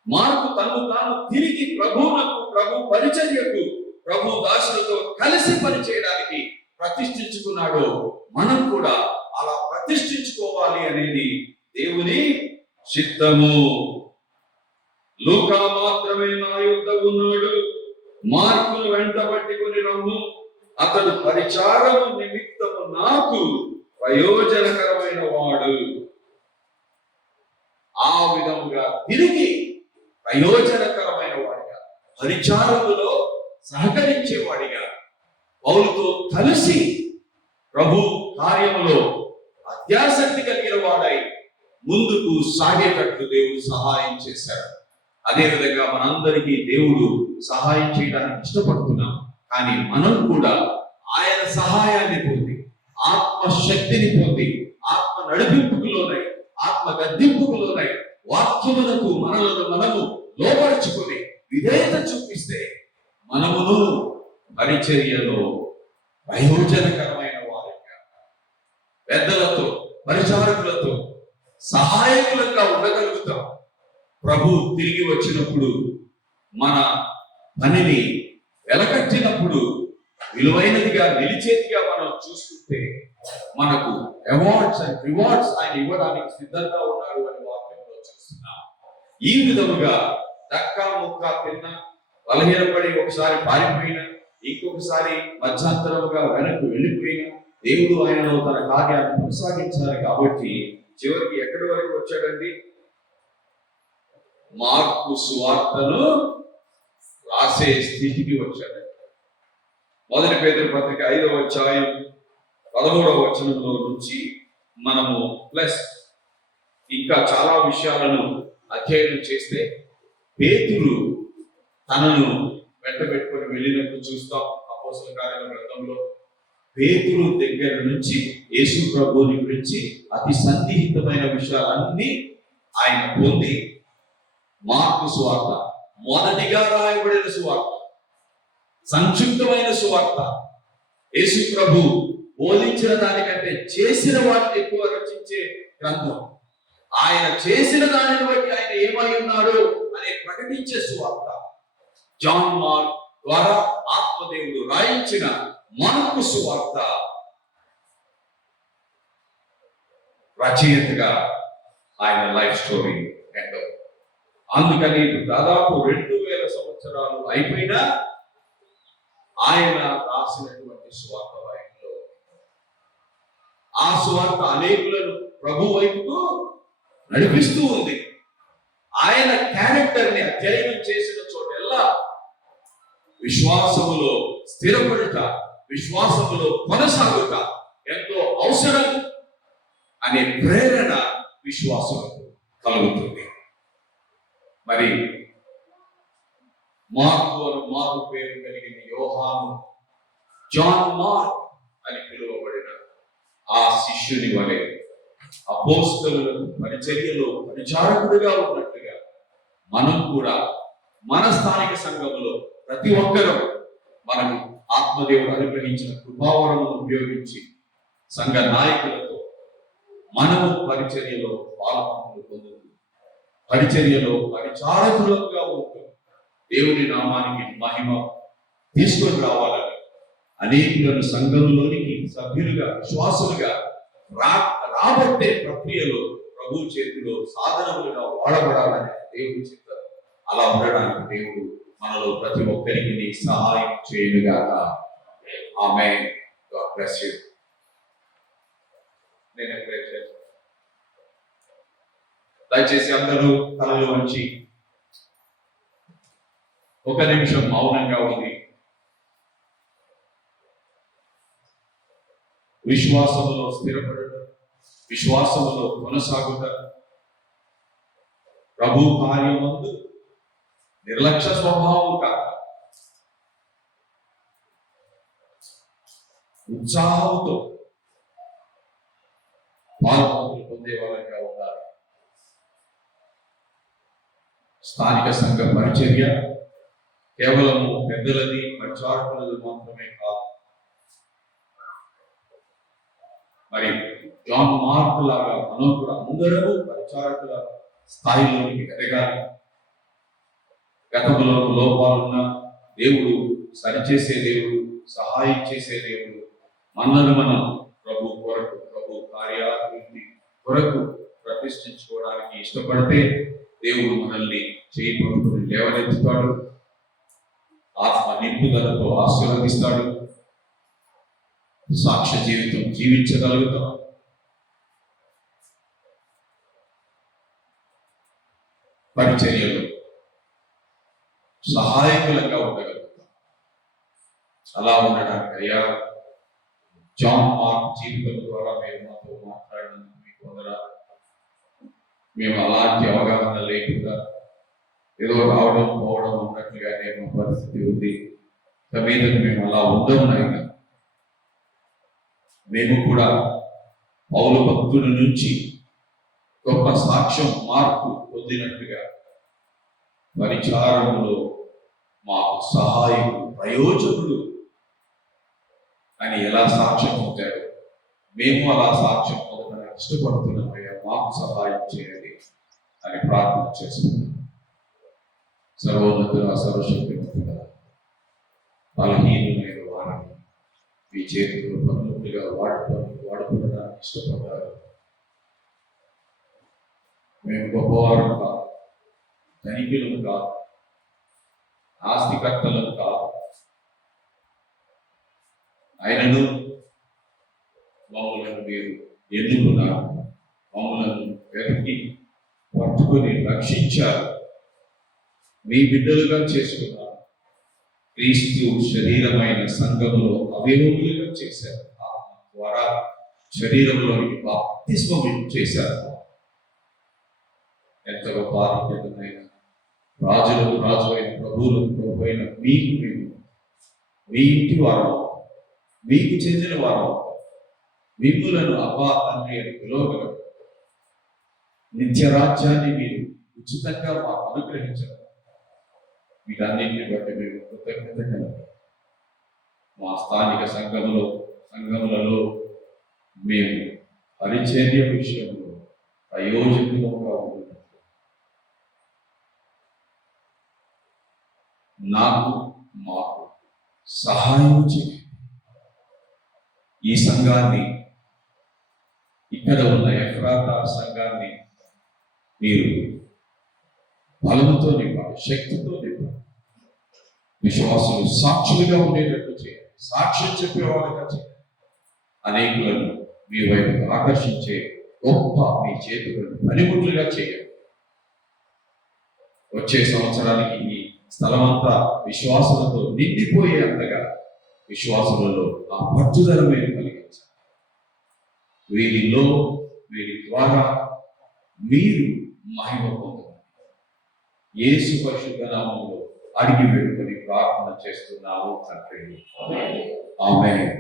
మార్కు తను తాను తిరిగి ప్రభువునకు, ప్రభు పరిచర్యకు, ప్రభు దాసులతో కలిసి పనిచేయడానికి ప్రతిష్ఠించుకున్నాడు. మనం కూడా అలా ప్రతిష్ఠించుకోవాలి అనేది దేవుని చిత్తము. లూకా మాత్రమే నా యొద్ద ఉన్నాడు, మార్కును వెంట పట్టుకొని రమ్ము, అతడు పరిచారము నిమిత్తము నాకు ప్రయోజనకరమైన వాడు. ఆ విధముగా తిరిగి ప్రయోజనకరమైన వాడిగా, పరిచారములో సహకరించేవాడిగా, పౌలుతో కలిసి ప్రభు కార్యములో అత్యాసక్తి కలిగిన వాడై ముందుకు సాగేటట్లు దేవుడు సహాయం చేశాడు. అదేవిధంగా మనందరికీ దేవుడు సహాయం చేయడానికి ఇష్టపడుతున్నాం. కానీ మనం కూడా ఆయన సహాయాన్ని పొంది, ఆత్మశక్తిని పొంది, ఆత్మ నడిపింపుకులోనై, ఆత్మ గద్దింపుకులోనై వాక్యములకు మనము లోపరుచుకొని విధేయత చూపిస్తే మనమును పరిచర్యలో ప్రయోజనకరమైన వారిగా, పెద్దలతో పరిచారకులతో సహాయకులంగా ఉండగలుగుతాం. ప్రభు తిరిగి వచ్చినప్పుడు మన పనిని వెలకట్టినప్పుడు విలువైనదిగా నిలిచేదిగా మనం చూసుకుంటే మనకు అవార్డ్స్ అండ్ రివార్డ్స్ ఆయన ఇవ్వడానికి సిద్ధంగా ఉన్నాడు అని వాక్యంలో చూస్తున్నాం. ఈ విధముగా దక్కా ముక్క తిన్న, బలహీనపడి ఒకసారి పారిపోయిన, ఇంకొకసారి మధ్యాంతరముగా వెనక్కి వెళ్ళిపోయిన దేవుడు ఆయనలో తన కార్యాన్ని కొనసాగించాలి. కాబట్టి చివరికి ఎక్కడి వరకు వచ్చాడండి? మార్కు సువార్తను రాసే స్థితికి వచ్చాడు. మొదటి పేతురు పత్రిక 5వ అధ్యాయం 13వ వచనంలో నుంచి మనము ప్లస్ ఇంకా చాలా విషయాలను అధ్యయనం చేస్తే పేతురు తనను వెంటబెట్టుకొని వెళ్ళినప్పుడు చూస్తాం. అపోస్తల కార్యాల గ్రంథంలో పేతురు దగ్గర నుంచి యేసు ప్రభువుని గురించి అతి సన్నిహితమైన విషయాలన్నీ ఆయన పొంది మార్కు సువార్త మొదటిగా రాయబడిన సువార్త, సంక్షిప్తమైన సువార్త, యేసు ప్రభు బోధించిన దానికంటే చేసిన వాటిని ఎక్కువ రచించే గ్రంథం, ఆయన చేసిన దానిని బట్టి ఆయన ఏమై ఉన్నాడు అని ప్రకటించే సువార్త, జాన్ మార్క్ ద్వారా ఆత్మదేవుడు రాయించిన మార్కు సువార్త రచయితగా ఆయన లైఫ్ స్టోరీ ఎంతో. అందుకని దాదాపు 2000 సంవత్సరాలు అయిపోయినా ఆయన రాసినటువంటి సువార్త వాక్యంలో ఆ సువార్త అనేకులను ప్రభు వైపుకు నడిపిస్తూ ఉంది. ఆయన క్యారెక్టర్ ని అధ్యయనం చేసిన చోటెల్లా విశ్వాసములో స్థిరపడుట, విశ్వాసములో కొనసాగుట ఎంతో అవసరం అనే ప్రేరణ విశ్వాసముకు కలుగుతుంది. మరి మార్కు పేరు కలిగిన యోహాను, జాన్ మార్క్ అని పిలువబడిన ఆ శిష్యుని వలె అపోస్తలులకు పరిచర్యలో పరిచారకుడిగా ఉన్నట్లుగా మనం కూడా మన స్థానిక సంఘములో ప్రతి ఒక్కరూ మనకు ఆత్మదేవుడు అనుగ్రహించిన కృపావరమును ఉపయోగించి సంఘ నాయకులతో మనము పరిచర్యలో పాల్పంపులు పొందుతూ పరిచర్యలో పరిచారకులుగా ఉంటూ దేవుని నామానికి మహిమ తీసుకొని రావాలని అనేకులను సంఘంలోనికి సభ్యులుగా విశ్వాసులుగా రాబట్టే ప్రక్రియలో ప్రభు చేతిలో సాధనములుగా వాడబడాలని దేవుడు చెప్తారు. అలా ఉండడానికి దేవుడు మనలో ప్రతి ఒక్కరికి సహాయం చేయనుగాక. ఆమేన్. God bless you. నేను ప్రే చేస్తాను. దయచేసి అందరూ తలలు వంచి ఒక నిమిషం మౌనంగా ఉంది. విశ్వాసములో స్థిరపడటం, విశ్వాసములో కొనసాగుట, ప్రభు కార్యమందు నిర్లక్ష్య స్వభావం కాక ఉత్సాహంతో పాల్పంపులు పొందే వాళ్ళగా ఉండాలి. స్థానిక సంఘ పరిచర్య కేవలము పెద్దలది, పరిచారకులది మాత్రమే కాదు. మరి జాన్ మార్క్ లాగా మనం కూడా అందరము పరిచారకుల స్థాయిలోనికి ఎదగాలి. గతంలో లోపాలున్న దేవుడు సరిచేసే దేవుడు, సహాయం చేసే దేవుడు. మనల్ని మనం ప్రభు కొరకు, ప్రభు కార్యాభివృద్ధి కొరకు ప్రతిష్ఠించుకోవడానికి ఇష్టపడితే దేవుడు మనల్ని చేయి పట్టుకుని లేవనెత్తుతాడు, ఆత్మ నింపుదలతో ఆశీర్వదిస్తాడు, సాక్ష్య జీవితం జీవించగలుగుతాం. పరిచర్యలు సహాయకులంగా ఉండగలుగుతాం. అలా ఉండడానికి అయ్యా జాన్ మార్క్ జీవితం ద్వారా మీరు మాతో మాట్లాడినందుకు మీకు వందనాలు. మేము అలాంటి అవగాహన లేకుండా ఏదో రావడం పోవడం ఉన్నట్లుగానే మా పరిస్థితి ఉంది. మీద మేము అలా ఉండం నాయన. మేము కూడా పౌలు భక్తుల నుంచి గొప్ప సాక్ష్యం మార్పు పొందినట్లుగా పరిచారములో మాకు సహాయకుడు, ప్రయోజకుడు అని ఎలా సాక్ష్యం పొందాడు, మేము అలా సాక్ష్యం పొందడానికి ఇష్టపడుతున్నామయ్యా, మాకు సహాయం చేయండి అని ప్రార్థన చేస్తున్నాం. సర్వోన్నతుల సర్వశక్తివంతుల బలహీనమైన వారిని మీ చేతుల్లో పనులుగా వాడుకోవడానికి ఇష్టపడ్డారు. మేము గొప్పవారం కాదు, ధనికులం కాదు, ఆస్తికర్తలం కాదు. ఆయనను మమ్మలను మీరు ఎన్నుకున్నారు, మమ్మలను వెతికి పట్టుకొని రక్షించారు, మీ బిడ్డలుగా చేసుకున్నారు. క్రీస్తు శరీరమైన సంఘములో అవయవములుగా చేశారు. ఆత్మ ద్వారా శరీరంలోనికి బాప్తిస్మం చేశారు. ఎంత గొప్ప ఆధిక్యతమైన రాజులకు రాజు అయిన ప్రభువులకు ప్రభు అయిన మీకు మేము మీ ఇంటి వారు, మీకు చెందిన వారు, మిమ్ములను అబ్బా తండ్రి అని పిలవగలరు. నిత్యరాజ్యాన్ని మీరు ఉచితంగా మాకు అనుగ్రహించగలరు. వీటన్నింటిని బట్టి మేము కృతజ్ఞత కలగాలి. మా స్థానిక సంఘములలో మేము పరిచర్య విషయంలో ప్రయోజకులుగా ఉంటున్నాం. మాకు సహాయం చేయండి. ఈ సంఘాన్ని, ఇక్కడ ఉన్న ఎఫ్రాతా సంఘాన్ని మీరు బలముతో నింపాలి, శక్తితో నింపాలి. విశ్వాసులు సాక్షులుగా ఉండేటట్టు చేయండి, సాక్ష్యం చెప్పేవాళ్ళుగా చేయండి. అనేకులను మీ వైపు ఆకర్షించే గొప్ప మీ చేతులను పనిముట్లుగా చేయండి. వచ్చే సంవత్సరానికి ఈ స్థలమంతా విశ్వాసులతో నిండిపోయే అంతగా విశ్వాసులలో ఆ పట్టుదల మీరు కలిగించాలి. వీరి ద్వారా మీరు మహిమ పొందాలి. యేసు పరిశుద్ధ నామములో అడిగి వేడుకొని ప్రార్థన చేస్తున్నాము తండ్రి. ఆమేన్.